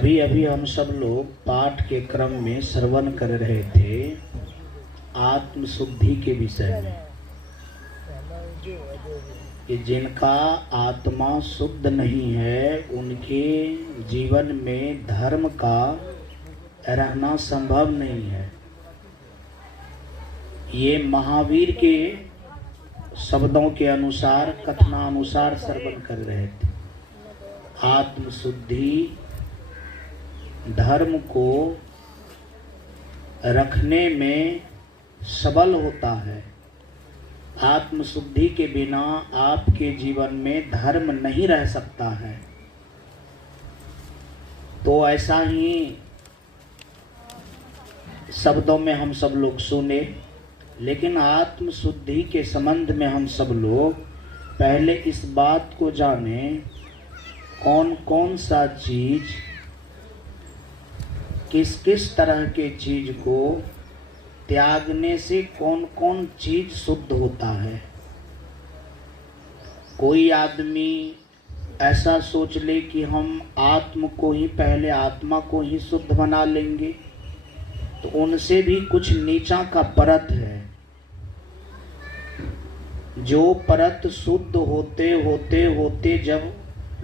अभी अभी हम सब लोग पाठ के क्रम में श्रवण कर रहे थे आत्मशुद्धि के विषय में कि जिनका आत्मा शुद्ध नहीं है उनके जीवन में धर्म का रहना संभव नहीं है। ये महावीर के शब्दों के अनुसार कथनानुसार श्रवण कर रहे थे। आत्मशुद्धि धर्म को रखने में सबल होता है। आत्मशुद्धि के बिना आपके जीवन में धर्म नहीं रह सकता है। तो ऐसा ही शब्दों में हम सब लोग सुने, लेकिन आत्मशुद्धि के संबंध में हम सब लोग पहले इस बात को जाने कौन कौन सा चीज किस किस तरह के चीज को त्यागने से कौन कौन चीज शुद्ध होता है। कोई आदमी ऐसा सोच ले कि हम आत्मा को ही शुद्ध बना लेंगे, तो उनसे भी कुछ नीचा का परत है। जो परत शुद्ध होते होते होते जब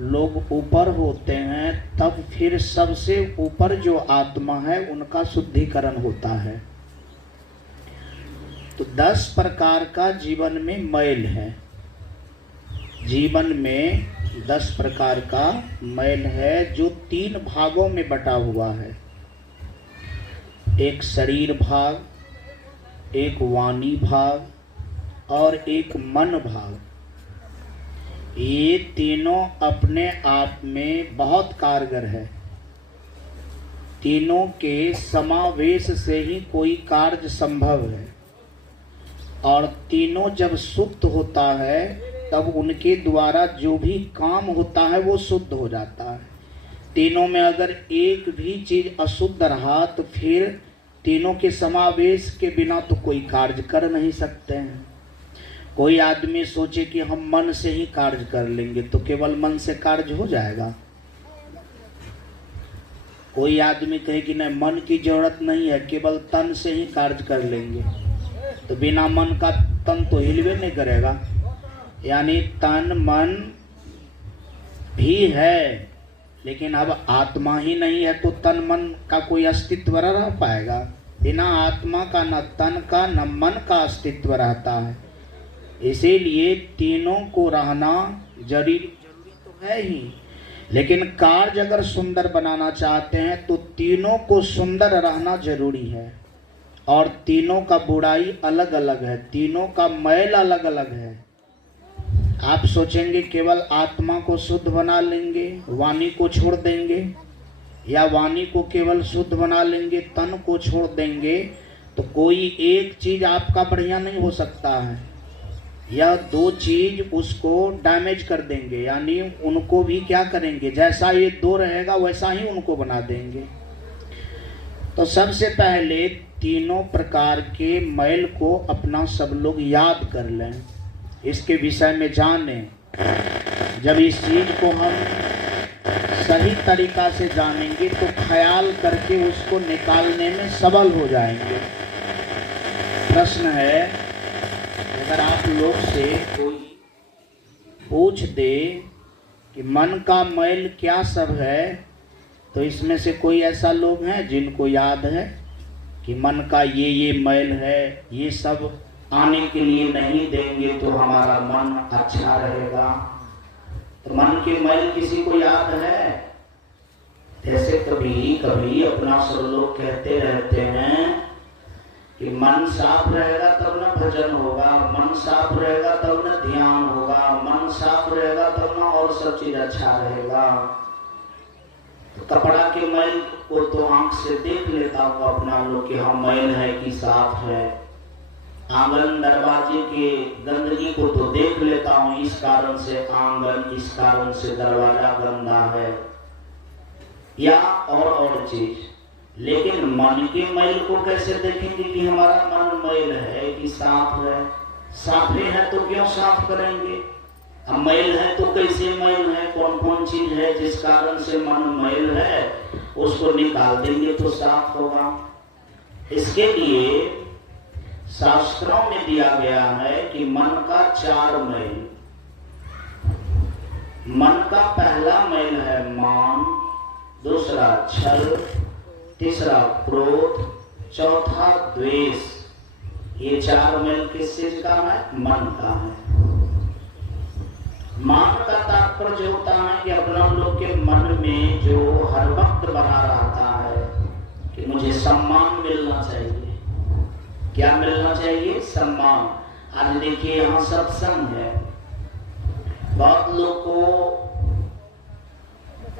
लोग ऊपर होते हैं, तब फिर सबसे ऊपर जो आत्मा है उनका शुद्धिकरण होता है। तो 10 प्रकार का जीवन में मैल है। जीवन में 10 प्रकार का मैल है जो 3 भागों में बटा हुआ है। एक शरीर भाग, एक वाणी भाग और एक मन भाग। ये तीनों अपने आप में बहुत कारगर है। तीनों के समावेश से ही कोई कार्य संभव है, और तीनों जब शुद्ध होता है तब उनके द्वारा जो भी काम होता है वो शुद्ध हो जाता है। तीनों में अगर एक भी चीज अशुद्ध रहा तो फिर तीनों के समावेश के बिना तो कोई कार्य कर नहीं सकते हैं। कोई आदमी सोचे कि हम मन से ही कार्य कर लेंगे, तो केवल मन से कार्य हो जाएगा। कोई आदमी कहे कि नहीं, मन की जरूरत नहीं है, केवल तन से ही कार्य कर लेंगे, तो बिना मन का तन तो हिलवे नहीं करेगा। यानी तन मन भी है, लेकिन अब आत्मा ही नहीं है तो तन मन का कोई अस्तित्व रह पाएगा। बिना आत्मा का न तन का न मन का अस्तित्व रहता है। इसीलिए तीनों को रहना जरूरी तो है ही, लेकिन कार्य अगर सुंदर बनाना चाहते हैं तो तीनों को सुंदर रहना जरूरी है। और तीनों का बुराई अलग अलग है, तीनों का मैल अलग अलग है। आप सोचेंगे केवल आत्मा को शुद्ध बना लेंगे, वाणी को छोड़ देंगे, या वाणी को केवल शुद्ध बना लेंगे, तन को छोड़ देंगे, तो कोई एक चीज आपका बढ़िया नहीं हो सकता है। यह 2 चीज उसको डैमेज कर देंगे, यानी उनको भी क्या करेंगे, जैसा ये 2 रहेगा वैसा ही उनको बना देंगे। तो सबसे पहले तीनों प्रकार के मैल को अपना सब लोग याद कर लें, इसके विषय में जानें। जब इस चीज को हम सही तरीका से जानेंगे तो ख्याल करके उसको निकालने में सबल हो जाएंगे। प्रश्न है, अगर आप लोग से कोई पूछ दे कि मन का मैल क्या सब है, तो इसमें से कोई ऐसा लोग हैं जिनको याद है कि मन का ये मैल है, ये सब आने के लिए नहीं देंगे तो हमारा मन अच्छा रहेगा। तो मन के मैल किसी को याद है? जैसे कभी कभी अपना सब लोग कहते रहते हैं कि मन साफ रहेगा तब न भजन होगा, मन साफ रहेगा तब न ध्यान होगा, मन साफ रहेगा तब न और सब चीज अच्छा रहेगा। तो कपड़ा के मैल को तो आंख से देख लेता हूँ अपना लोग कि हाँ मैल है कि साफ है। आंगन दरवाजे के गंदगी को तो देख लेता हूँ, इस कारण से आंगन, इस कारण से दरवाजा गंदा है, या और चीज। लेकिन मन के मैल को कैसे देखेंगे कि हमारा मन मैल है कि साफ है? साफ है तो क्यों साफ करेंगे? मैल है तो कैसे मैल है, कौन कौन चीज है जिस कारण से मन मैल है, उसको निकाल देंगे तो साफ होगा। इसके लिए शास्त्रों में दिया गया है कि मन का 4 मैल। मन का पहला मैल है मान, दूसरा छल, तीसरा क्रोध, चौथा द्वेष। ये 4 मैल किस चीज का है? मन का है। मान का तात्पर्य होता है कि अपना लोग के मन में जो हर वक्त बना रहता है कि मुझे सम्मान मिलना चाहिए। क्या मिलना चाहिए? सम्मान। आज देखिए यहाँ सत्संग है, बहुत लोग को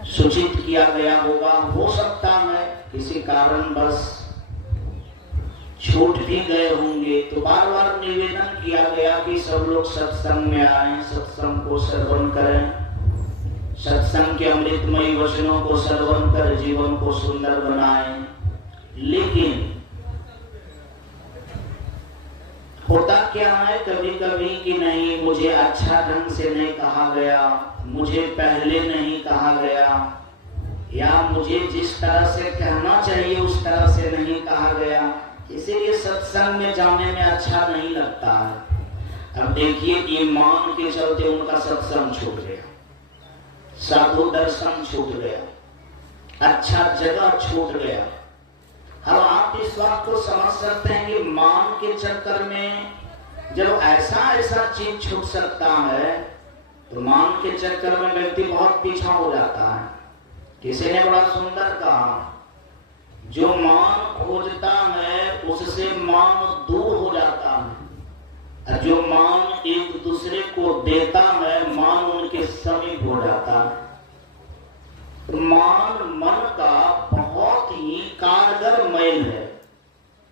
सूचित किया गया होगा, हो सकता है किसी कारण बस छूट भी गए होंगे, तो बार बार निवेदन किया गया कि सब लोग सत्संग में आए, सत्संग को श्रवण करें, सत्संग के अमृतमयी वचनों को श्रवण कर जीवन को सुंदर बनाएं। लेकिन होता क्या है कभी कभी कि नहीं, मुझे अच्छा ढंग से नहीं कहा गया, मुझे पहले नहीं कहा गया, या मुझे जिस तरह से कहना चाहिए उस तरह से नहीं कहा गया, इसीलिए सत्संग में जाने में अच्छा नहीं लगता है। अब देखिए ईमान के चलते उनका सत्संग छूट गया, साधु दर्शन छूट गया, अच्छा जगह छूट गया। अब आप इस बात को समझ सकते हैं कि मान के चक्कर में जब ऐसा चीज छूट सकता है, तो मान के चक्कर में व्यक्ति बहुत पीछा हो जाता है। किसी ने बड़ा सुंदर कहा, जो मान खोजता है उससे मान दूर हो जाता है, जो मान एक दूसरे को देता है मान उनके समीप हो जाता है। मान मन का बहुत ही कारगर मैल है।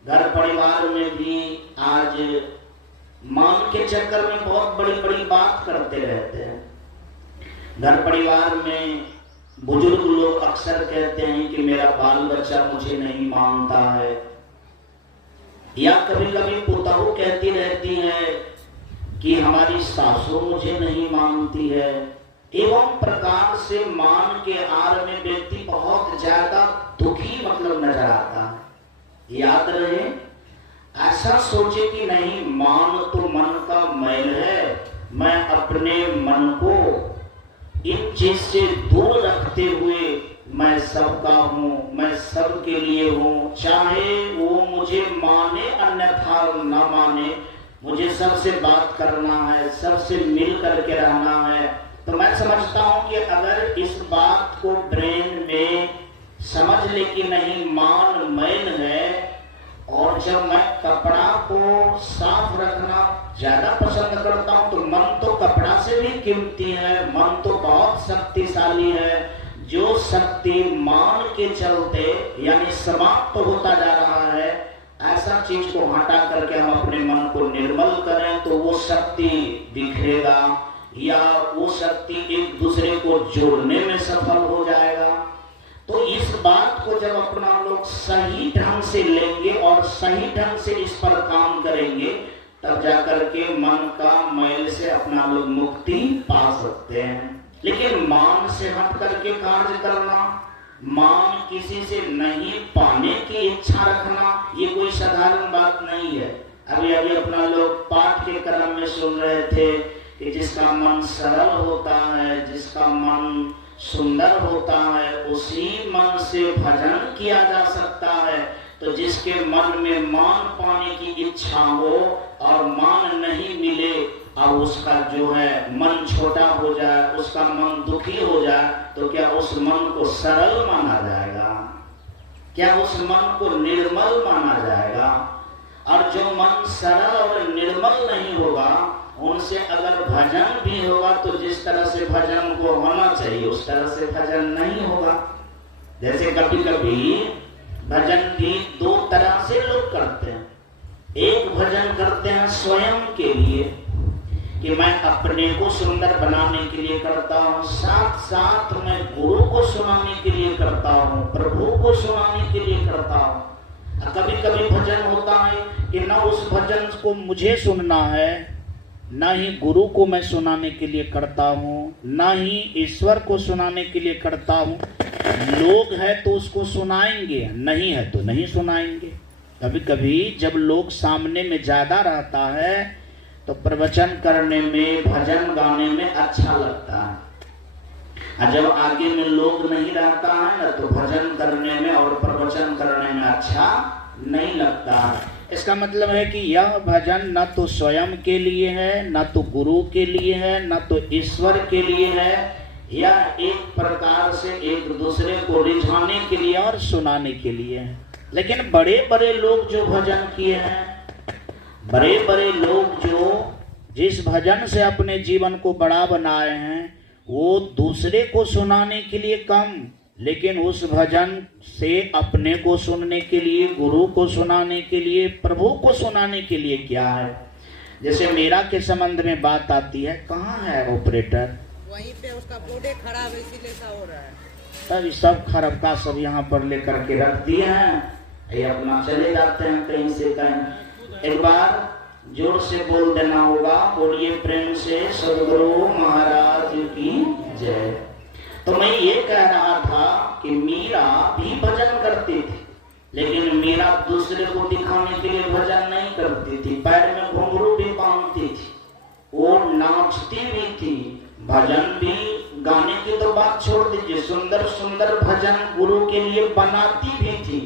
घर परिवार में भी आज मान के चक्कर में बहुत बड़ी बड़ी बात करते रहते हैं। घर परिवार में बुजुर्ग लोग अक्सर कहते हैं कि मेरा बाल बच्चा मुझे नहीं मानता है, या कभी कभी पुतहू कहती रहती है कि हमारी सासू मुझे नहीं मानती है। एवं प्रकार से मान के आड़ में व्यक्ति बहुत ज्यादा दुखी नजर आता है। याद रहे, ऐसा सोचे कि नहीं, मान तो मन का मैल है, मैं अपने मन को इन चीज से दूर रखते हुए मैं सबका हूँ, मैं सबके लिए हूँ, चाहे वो मुझे माने अन्यथा न माने, मुझे सबसे बात करना है, सबसे मिल करके रहना है। तो मैं समझता हूँ कि अगर इस बात को ब्रेन में समझ ले कि नहीं मान मैल है, और जब मैं कपड़ा को साफ रखना ज्यादा पसंद करता हूँ, तो मन तो कपड़ा से भी कीमती है, मन तो बहुत शक्तिशाली है। जो शक्ति मान के चलते यानी समाप्त होता जा रहा है, ऐसा चीज को हटा करके हम अपने मन को निर्मल करें तो वो शक्ति दिखेगा, या वो शक्ति एक दूसरे को जोड़ने में सफल हो जाएगा। तो इस बात को जब अपना लोग सही ढंग से लेंगे और सही ढंग से इस पर काम करेंगे, तब जाकर के मन का मैल से अपना लोग मुक्ति पा सकते हैं। लेकिन मान से हट करके कार्य करना, मान किसी से नहीं पाने की इच्छा रखना, ये कोई साधारण बात नहीं है। अभी अभी अपना लोग पाठ के क्रम में सुन रहे थे कि जिसका मन सरल होता है, जिसका मन सुंदर होता है, उसी मन से भजन किया जा सकता है। तो जिसके मन में मान पाने की इच्छा हो और मान नहीं मिले, अब उसका जो है मन छोटा हो जाए, उसका मन दुखी हो जाए, तो क्या उस मन को सरल माना जाएगा? क्या उस मन को निर्मल माना जाएगा? और जो मन सरल और निर्मल नहीं होगा, उनसे अगर भजन भी होगा तो जिस तरह से भजन को होना चाहिए उस तरह से भजन नहीं होगा। जैसे कभी कभी भजन भी दो तरह से लोग करते हैं। एक भजन करते हैं स्वयं के लिए कि मैं अपने को सुंदर बनाने के लिए करता हूँ, साथ साथ मैं गुरु को सुनाने के लिए करता हूँ, प्रभु को सुनाने के लिए करता हूँ। कभी कभी भजन होता है कि न उस भजन को मुझे सुनना है, ना ही गुरु को मैं सुनाने के लिए करता हूँ, ना ही ईश्वर को सुनाने के लिए करता हूँ, लोग है तो उसको सुनाएंगे, नहीं है तो नहीं सुनाएंगे। कभी कभी जब लोग सामने में ज्यादा रहता है तो प्रवचन करने में, भजन गाने में अच्छा लगता है, और जब आगे में लोग नहीं रहता है ना तो भजन करने में और प्रवचन करने में अच्छा नहीं लगता है। इसका मतलब है कि यह भजन न तो स्वयं के लिए है, न तो गुरु के लिए है, न तो ईश्वर के लिए है, यह एक प्रकार से एक दूसरे को रिझाने के लिए और सुनाने के लिए है। लेकिन बड़े बड़े लोग जो भजन किए हैं, बड़े बड़े लोग जो जिस भजन से अपने जीवन को बड़ा बनाए हैं, वो दूसरे को सुनाने के लिए कम, लेकिन उस भजन से अपने को सुनने के लिए, गुरु को सुनाने के लिए, प्रभु को सुनाने के लिए क्या है। जैसे मीरा के संबंध में बात आती है, कहाँ है ऑपरेटर? वहीं पे उसका बोर्ड खराब है, इसीलिए ऐसा हो रहा है। तब सब खराब का सब यहाँ पर लेकर के रख दिए हैं, ये अपना चले जाते हैं कहीं से कहीं। एक बार जोर से बोल देना होगा, बोलिए प्रेम से सदगुरु महाराज की जय। तो मैं ये कह रहा था कि मीरा भी भजन करती थी, लेकिन मीरा दूसरे को दिखाने के लिए भजन नहीं करती थी, पैर में घुंघरू भी बांधती थी, वो नाचती भी थी, भजन भी, गाने की तो बात छोड़ दीजिए, सुंदर सुंदर भजन गुरु के लिए बनाती भी थी।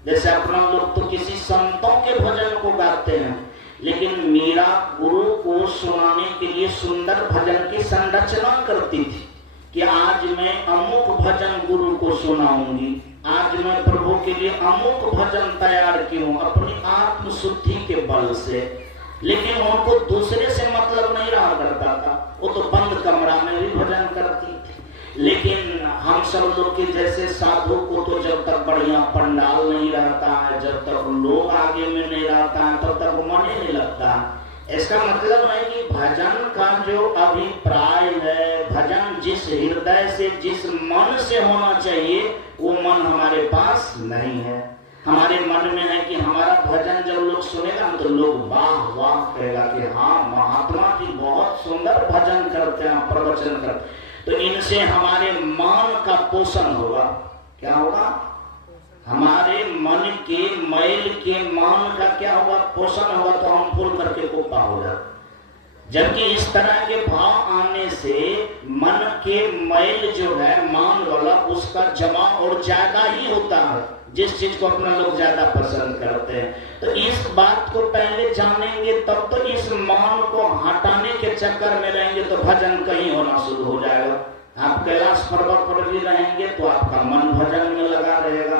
जैसे अपना लोग तो किसी संतों के भजन को गाते हैं, लेकिन मीरा गुरु को सुनाने के लिए सुंदर भजन की संरचना करती थी कि आज मैं अमुक भजन गुरु को सुनाऊंगी, आज मैं प्रभु के लिए अमुक भजन तैयार की हूँ अपनी आत्म शुद्धि के बल से। लेकिन उनको दूसरे से मतलब नहीं रहा करता था, वो तो बंद कमरा में भी भजन करती थी। लेकिन हम सब लोग के जैसे साधु को तो जब तक बढ़िया पंडाल नहीं रहता है, जब तक लोग आगे में नहीं रहता है, तब तक मन ही नहीं लगता। इसका मतलब है कि भजन का जो अभिप्राय है, भजन जिस हृदय से, जिस मन से होना चाहिए, वो मन हमारे पास नहीं है। हमारे मन में है कि हमारा भजन जब लोग सुनेगा तो लोग वाह वाह कहेगा कि हाँ महात्मा जी बहुत सुंदर भजन करते हैं, प्रवचन करते हैं। तो इनसे हमारे मन का पोषण होगा। क्या होगा? हमारे मन के मैल के मान का क्या होगा? पोषण होगा, तो हम फूल करके कोपा हो जाए। जबकि इस तरह के भाव आने से मन के मैल जो है मान वाला, उसका जमा और ज्यादा ही होता है, जिस चीज को अपना लोग ज्यादा पसंद करते हैं। तो इस बात को पहले जानेंगे तब तो इस मान को हटाने के चक्कर में रहेंगे तो भजन कहीं होना शुरू हो जाएगा। आप कैलाश पर्वत पर भी रहेंगे तो आपका मन भजन में लगा रहेगा,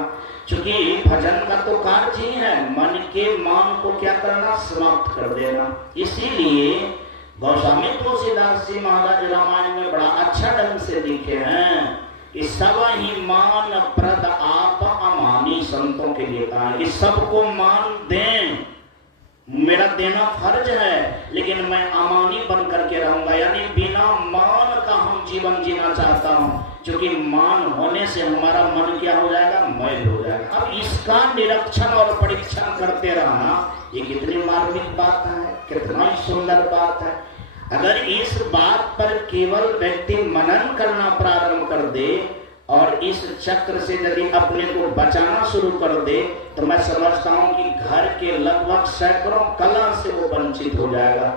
क्योंकि भजन का तो कार्य ही है मन के मान को क्या करना, समाप्त कर देना। इसीलिए गोस्वामी तुलसीदास जी महाराज रामायण में बड़ा अच्छा ढंग से लिखे हैं कि सब ही मान प्रद आप अमानी, संतों के लिए कहा कि सबको मान दें, मेरा देना फर्ज है, लेकिन मैं अमानी बन करके रहूंगा, यानी बिना मान का हम जीवन जीना चाहता हूं, क्योंकि मान होने से हमारा मन क्या हो जाएगा, मैल हो जाएगा। अब इसका निरीक्षण और परीक्षण करते रहना, ये कितनी मार्मिक बात है, कितना सुंदर बात है। अगर इस बात पर केवल व्यक्ति मनन करना प्रारंभ कर दे और इस चक्र से यदि अपने को बचाना शुरू कर दे, तो मैं समझता हूं कि घर के लगभग सैकड़ों कला से वो वंचित हो जाएगा,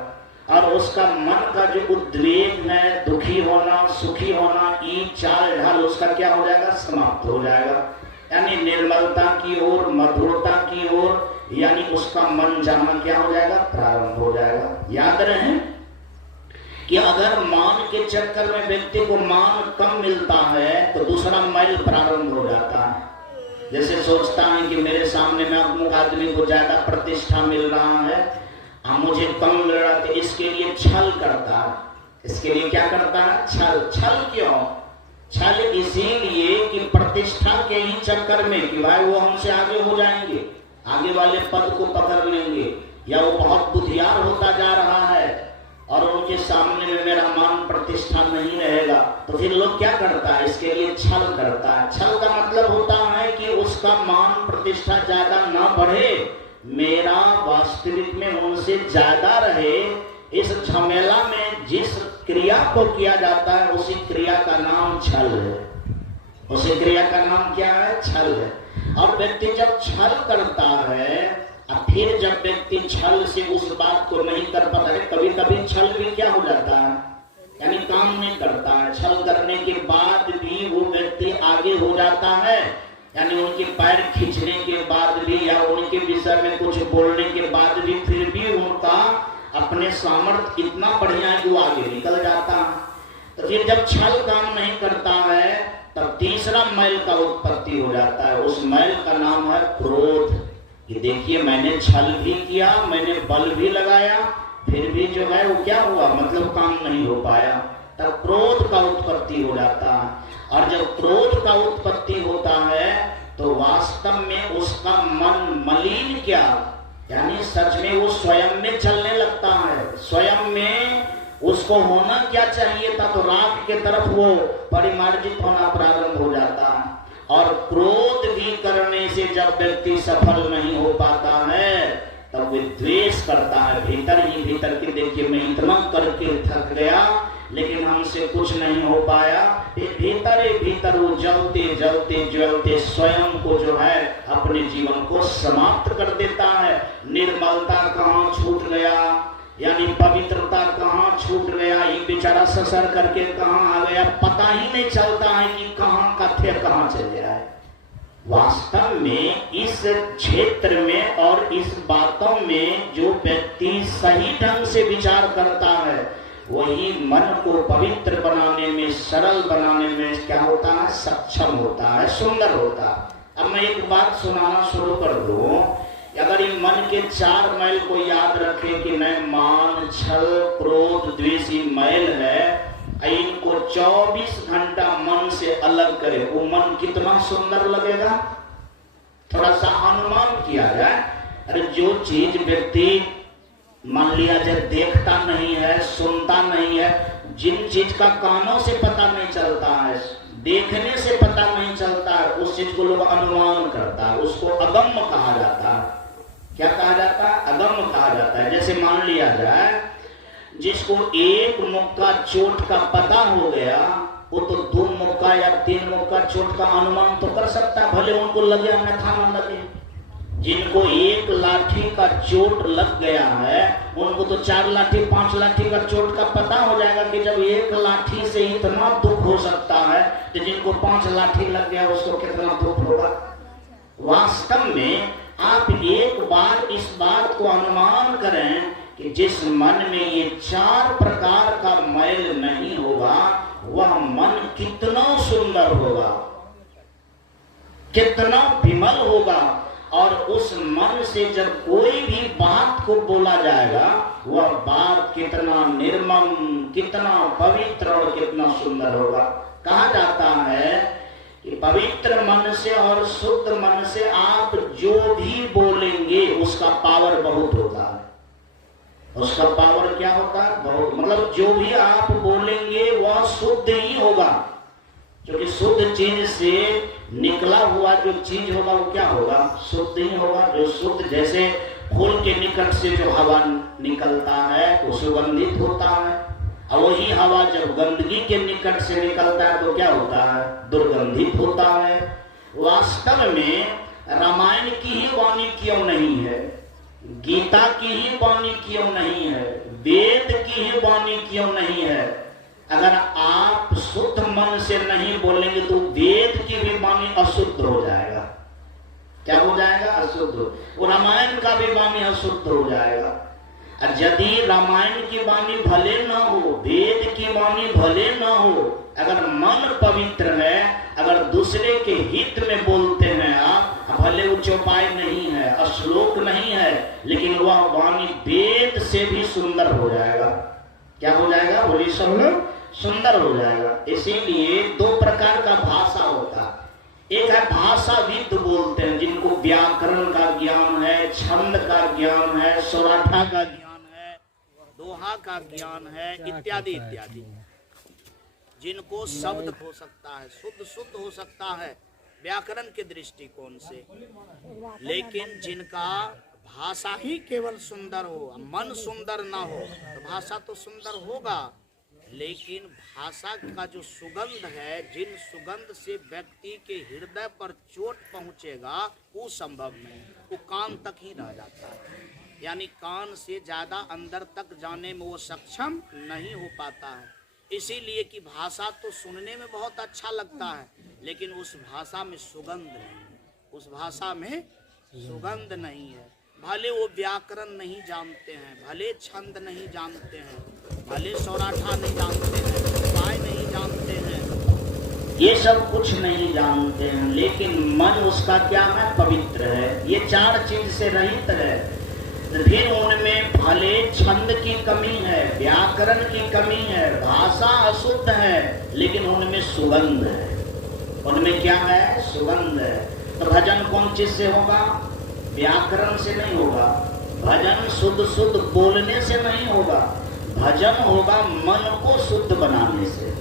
और उसका मन का जो उद्वेग है, दुखी होना, सुखी होना, ई चाल ढाल उसका क्या हो जाएगा, समाप्त हो जाएगा। यानी निर्मलता की ओर, मधुरता की ओर, यानी उसका मन जाना क्या हो जाएगा, प्रारंभ हो जाएगा। याद रहे कि अगर मान के चक्कर में व्यक्ति को मान कम मिलता है तो दूसरा मैल प्रारंभ हो जाता है। जैसे सोचता है कि मेरे सामने में अमुक आदमी को ज्यादा प्रतिष्ठा मिल रहा है, मुझे कम मिल रहा है, तो इसके लिए छल करता है। इसके लिए क्या करता है, छल। छल क्यों? छल इसीलिए कि प्रतिष्ठा के ही चक्कर में कि भाई वो हमसे आगे हो जाएंगे, आगे वाले पद को पकड़ लेंगे, या वो बहुत बुद्धियार होता जा रहा है और उनके सामने में मेरा मान प्रतिष्ठा नहीं रहेगा, तो फिर लोग क्या करता है, इसके लिए छल करता है। छल का मतलब होता है कि उसका मान प्रतिष्ठा ज्यादा ना बढ़े, मेरा वास्तविक में उनसे ज्यादा रहे। इस झमेला में जिस क्रिया को किया जाता है उसी क्रिया का नाम छल है। उस क्रिया का नाम क्या है? छल है। और व्यक्ति जब छल करता है और फिर जब व्यक्ति छल से उस बात को नहीं कर पाता है, कभी कभी छल भी क्या हो जाता है, यानी काम नहीं करता है। छल करने के बाद भी वो व्यक्ति आगे हो जाता है, यानी उनके पैर खींचने के बाद भी या उनके विषय में कुछ बोलने के बाद भी फिर भी उनका अपने सामर्थ्य इतना बढ़िया है कि वो आगे निकल जाता है। तो फिर जब छल काम नहीं करता है तब तीसरा मैल का उत्पत्ति हो जाता है। उस मैल का नाम है क्रोध। कि देखिए मैंने छल भी किया, मैंने बल भी लगाया, फिर भी जो है वो क्या हुआ, मतलब काम नहीं हो पाया। तब क्रोध का उत्पत्ति हो जाता है। और जब क्रोध का उत्पत्ति होता है तो वास्तव में उसका मन मलिन क्या, यानी सच में वो स्वयं में चलने लगता है। स्वयं में उसको होना क्या चाहिए था, तो राख के तरफ वो परिमार्जित होना प्रारंभ हो जाता है। और क्रोध भी करने से जब व्यक्ति सफल नहीं हो पाता है तब वो द्वेष करता है भीतर ही भीतर के। देखिए मैं इतना करके थक गया लेकिन हमसे कुछ नहीं हो पाया। भीतर ही भीतर वो जलते जलते ज्वलते स्वयं को जो है अपने जीवन को समाप्त कर देता है। निर्मलता कहाँ छूट गया, यानी पवित्रता कहाँ छूट गया, ये बेचारा ससर करके कहाँ आ गया, पता ही नहीं चलता है कि कहाँ का थे कहाँ चले आए। वास्तव में इस क्षेत्र में और इस बातों में जो व्यक्ति सही ढंग से विचार करता है वही मन को पवित्र बनाने में, सरल बनाने में क्या होता है, सक्षम होता है, सुंदर होता है। अब मैं एक बात सुनाना शुरू कर दूं। अगर इन मन के 4 मैल को याद रखे कि नहीं, मान, छल, क्रोध, द्वेष मैल है, इनको 24 घंटा मन से अलग करे, वो मन कितना सुंदर लगेगा। थोड़ा सा अनुमान किया जाए। अरे जो चीज व्यक्ति मान लिया जाए देखता नहीं है, सुनता नहीं है, जिन चीज का कानों से पता नहीं चलता है, देखने से पता नहीं चलता है, उस चीज को लोग अनुमान करता है, उसको अगम्य कहा जाता है। क्या कहा जाता है? अगम्य कहा जाता है। जैसे मान लिया जाए जिसको एक मुक्का चोट का पता हो गया वो तो 2 मुक्का या 3 मुक्का चोट का अनुमान तो कर सकता है, भले उनको लगे अन्यथा न लगे। जिनको 1 लाठी का चोट लग गया है उनको तो 4 लाठी 5 लाठी का चोट का पता हो जाएगा कि जब 1 लाठी से इतना दुख हो सकता है तो जिनको 5 लाठी लग गया उसको कितना दुख होगा। वास्तव में आप एक बार इस बात को अनुमान करें कि जिस मन में ये 4 प्रकार का मैल नहीं होगा वह मन कितना सुंदर होगा, कितना विमल होगा। और उस मन से जब कोई भी बात को बोला जाएगा वह बात कितना निर्मम, कितना पवित्र और कितना सुंदर होगा। कहा जाता है कि पवित्र मन से और शुद्ध मन से आप जो भी बोलेंगे उसका पावर बहुत होता है। उसका पावर क्या होता है? बहुत, मतलब जो भी आप बोलेंगे वह शुद्ध ही होगा, क्योंकि शुद्ध चीज से निकला हुआ जो चीज होगा वो क्या होगा? शुद्ध ही होगा। जो शुद्ध, जैसे फूल के निकट से जो हवा निकलता है वो सुगंधित होता है, और वही हवा जब गंदगी के निकट से निकलता है तो क्या होता है? दुर्गंधित होता है। वास्तव में रामायण की ही वाणी क्यों नहीं है, गीता की ही वाणी क्यों नहीं है, वेद की ही वाणी क्यों नहीं है? अगर आप शुद्ध मन से नहीं बोलेंगे तो वेद की भी वाणी अशुद्ध हो जाएगा। क्या हो जाएगा? अशुद्ध। वो रामायण का भी वाणी अशुद्ध हो जाएगा। और यदि रामायण की वाणी भले न हो, वेद की वाणी भले न हो, अगर मन पवित्र है, अगर दूसरे के हित में बोलते हैं आप, भले वो चौपाई नहीं है, श्लोक नहीं है, लेकिन वह वाणी वेद से भी सुंदर हो जाएगा। क्या हो जाएगा? बोलिए सब लोग, सुंदर हो जाएगा। इसीलिए 2 प्रकार का भाषा होता है। एक है भाषाविद बोलते हैं जिनको व्याकरण का ज्ञान है, छंद का ज्ञान है, सौराठा का ज्ञान है, दोहा का ज्ञान है, इत्यादि इत्यादि, जिनको शब्द हो सकता है, शुद्ध हो सकता है व्याकरण के दृष्टिकोण से, लेकिन जिनका भाषा ही केवल सुंदर हो, मन सुंदर ना हो तो भाषा तो सुंदर होगा लेकिन भाषा का जो सुगंध है, जिन सुगंध से व्यक्ति के हृदय पर चोट पहुंचेगा, वो संभव नहीं, वो कान तक ही रह जाता है। यानी कान से ज़्यादा अंदर तक जाने में वो सक्षम नहीं हो पाता है। इसीलिए कि भाषा तो सुनने में बहुत अच्छा लगता है, लेकिन उस भाषा में सुगंध नहीं है, उस भाषा में सुगंध नहीं है। भले वो व्याकरण नहीं जानते हैं, भले छंद नहीं जानते हैं, भले सौराठा नहीं जानते हैं, उपाय नहीं जानते हैं, ये सब कुछ नहीं जानते हैं, लेकिन मन उसका क्या है? पवित्र है। ये चार चीज से रहित है। फिर उनमें भले छंद की कमी है, व्याकरण की कमी है, भाषा अशुद्ध है, लेकिन उनमें सुगंध है। उनमें क्या है? सुगंध है। तो भजन कौन चीज से होगा? व्याकरण से नहीं होगा। भजन शुद्ध शुद्ध बोलने से नहीं होगा। भजन होगा मन को शुद्ध बनाने से।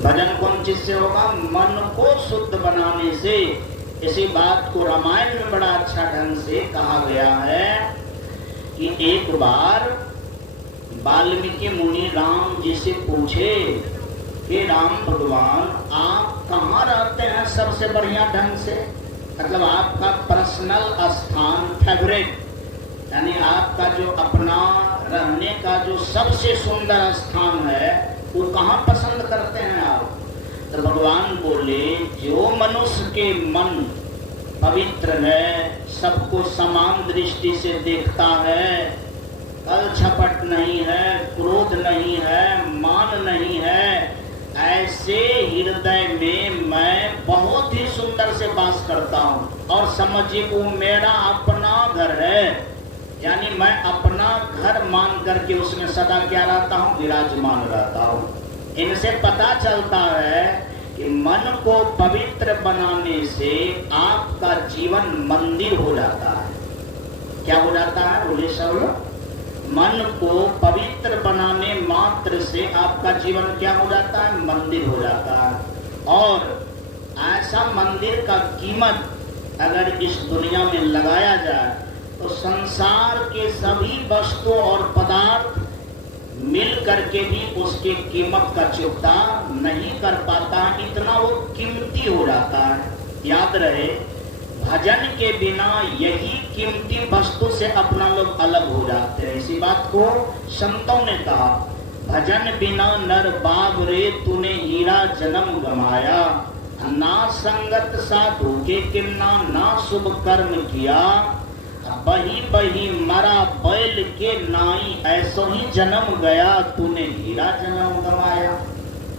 भजन कौन चीज से होगा? मन को शुद्ध बनाने से। इसी बात को रामायण में बड़ा अच्छा ढंग से कहा गया है कि एक बार वाल्मीकि मुनि राम जी से पूछे कि राम भगवान, आप कहाँ रहते हैं सबसे बढ़िया ढंग से? मतलब आपका पर्सनल स्थान, फेवरेट, यानी आपका जो अपना रहने का जो सबसे सुंदर स्थान है, वो कहाँ पसंद करते हैं आप? तो भगवान बोले, जो मनुष्य के मन पवित्र है, सबको समान दृष्टि से देखता है, कल छपट नहीं है, क्रोध नहीं है, मान नहीं है, ऐसे हृदय में मैं बहुत ही सुंदर से वास करता हूँ। और समझिए वो मेरा अपना घर है, यानी मैं अपना घर मान करके उसमें सदा क्या रहता हूँ? विराजमान रहता हूँ। इनसे पता चलता है कि मन को पवित्र बनाने से आपका जीवन मंदिर हो जाता है। क्या हो जाता है? बोले सब लोग। मन को पवित्र बनाने मात्र से आपका जीवन क्या हो जाता है? मंदिर हो जाता है। और ऐसा मंदिर का कीमत अगर इस दुनिया में लगाया जाए तो संसार के सभी वस्तु और पदार्थ मिल करके भी उसके कीमत का चुकता नहीं कर पाता, इतना वो कीमती हो जाता है। याद रहे, भजन के बिना यही कीमती वस्तु से अपना लोग अलग हो जाते हैं। इसी बात को संतों ने कहा, भजन बिना नर बाग रे, तूने हीरा जन्म गमाया, ना संगत साधु के किन्ना, ना शुभ कर्म किया, बही बही मरा बैल के नाई, ऐसो ही जन्म गया, तूने हीरा जन्म गमाया।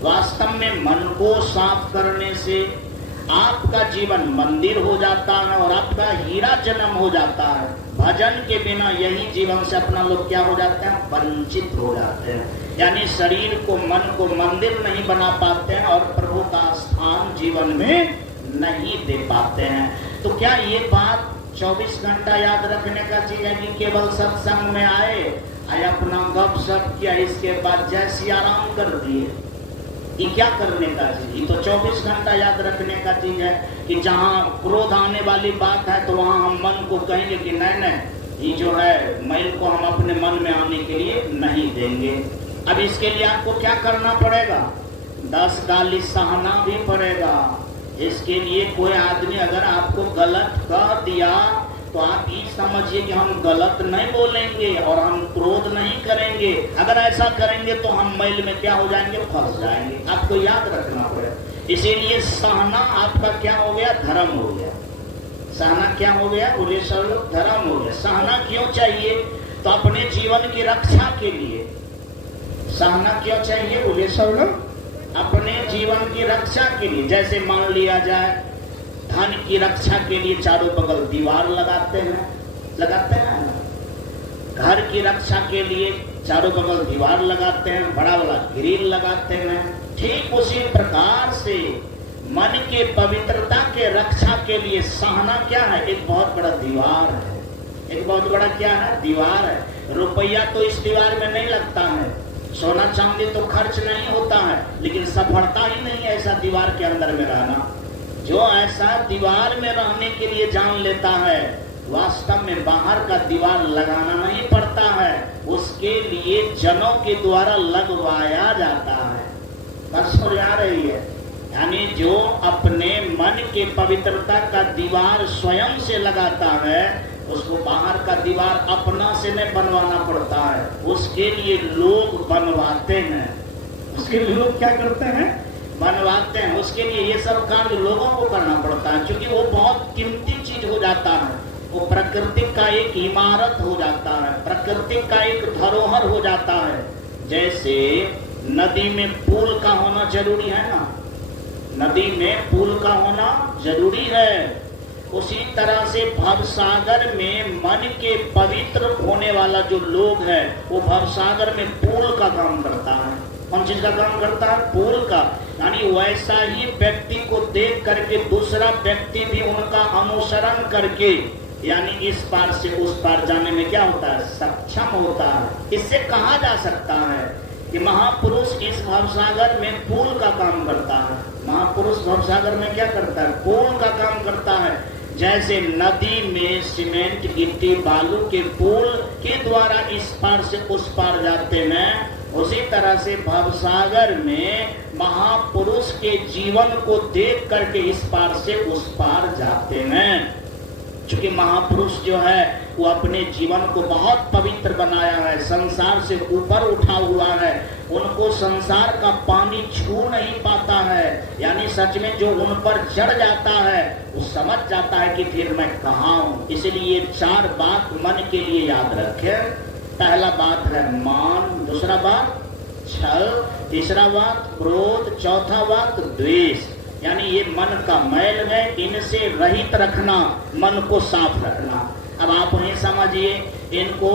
वास्तव में मन को साफ करने से आपका जीवन मंदिर हो जाता है और आपका हीरा जन्म हो जाता है। भजन के बिना यही जीवन से अपना लोग क्या हो जाते हैं? वंचित हो जाते हैं। यानी शरीर को, मन को मंदिर नहीं बना पाते हैं और प्रभु का स्थान जीवन में नहीं दे पाते हैं। तो क्या ये बात 24 घंटा याद रखने का चीज है कि केवल सत्संग में आए, अपना गप सप किया, इसके बाद जैसी आराम कर दिए? ये क्या करने का चीज? ये तो 24 घंटा याद रखने का चीज है कि जहाँ क्रोध आने वाली बात है तो वहाँ हम मन को कहेंगे कि नहीं, ये जो है मैल को हम अपने मन में आने के लिए नहीं देंगे। अब इसके लिए आपको क्या करना पड़ेगा? 10 गाली सहना भी पड़ेगा। इसके लिए कोई आदमी अगर आपको गलत कह दिया तो आप ये समझिए कि हम गलत नहीं बोलेंगे और हम क्रोध नहीं करेंगे। अगर ऐसा करेंगे तो हम मैल में क्या हो जाएंगे? फंस जाएंगे। आपको याद रखना पड़ेगा। इसीलिए सहना आपका क्या हो गया? धर्म हो गया। सहना क्या हो गया? बोले सब लोग, धर्म हो गया। सहना क्यों चाहिए? तो अपने जीवन की रक्षा के लिए। सहना क्यों चाहिए? बोले सब लोग, अपने जीवन की रक्षा के लिए। जैसे मान लिया जाए धन की रक्षा के लिए चारों बगल दीवार लगाते हैं, घर की रक्षा के लिए चारों बगल दीवार लगाते हैं, बड़ा बड़ा ग्रिल लगाते हैं। ठीक उसी प्रकार से मन के पवित्रता के रक्षा के लिए सहना क्या है? एक बहुत बड़ा दीवार है। एक बहुत बड़ा क्या है? दीवार है। रुपया तो इस दीवार में नहीं लगता है, सोना चांदी तो खर्च नहीं होता है, लेकिन सफलता ही नहीं है ऐसा दीवार के अंदर में रहना। जो ऐसा दीवार में रहने के लिए जान लेता है वास्तव में बाहर का दीवार लगाना नहीं पड़ता है, उसके लिए जनों के द्वारा लगवाया जाता है। बस समझ आ रही है? यानी जो अपने मन के पवित्रता का दीवार स्वयं से लगाता है, उसको बाहर का दीवार अपना से नहीं बनवाना पड़ता है, उसके लिए लोग बनवाते हैं। उसके लिए लोग क्या करते हैं? बनवाते हैं। उसके लिए ये सब काम लोगों को करना पड़ता है, क्योंकि वो बहुत कीमती चीज हो जाता है। वो प्रकृति का एक इमारत हो जाता है, प्रकृति का एक धरोहर हो जाता है। जैसे नदी में पुल का होना जरूरी है ना, नदी में पुल का होना जरूरी है, उसी तरह से भवसागर में मन के पवित्र होने वाला जो लोग है, वो भवसागर में पुल का काम करता है। कौन चीज का काम करता है? पुल का। यानी वैसा ही व्यक्ति को देख करके दूसरा व्यक्ति भी उनका अनुसरण करके, यानी इस पार से उस पार जाने में क्या होता है? सक्षम होता है। इससे कहा जा सकता है कि महापुरुष इस भवसागर में पुल का काम करता है। महापुरुष भवसागर में क्या करता है? पुल का काम करता है। जैसे नदी में सीमेंट गिट्टी बालू के पुल के द्वारा इस पार से उस पार जाते हैं, उसी तरह से भवसागर में महापुरुष के जीवन को देख करके इस पार से उस पार जाते हैं। क्योंकि महापुरुष जो है वो अपने जीवन को बहुत पवित्र बनाया है, संसार से ऊपर उठा हुआ है, उनको संसार का पानी छू नहीं पाता है। यानी सच में जो उन पर चढ़ जाता है वो समझ जाता है कि फिर मैं कहाँ हूँ। इसलिए 4 बात मन के लिए याद रखें। पहला बात है मान, दूसरा बात छल, तीसरा बात क्रोध, चौथा बात द्वेष। यानी ये मन का मैल है, इनसे रहित रखना, मन को साफ रखना। अब आप उन्हें समझिए, इनको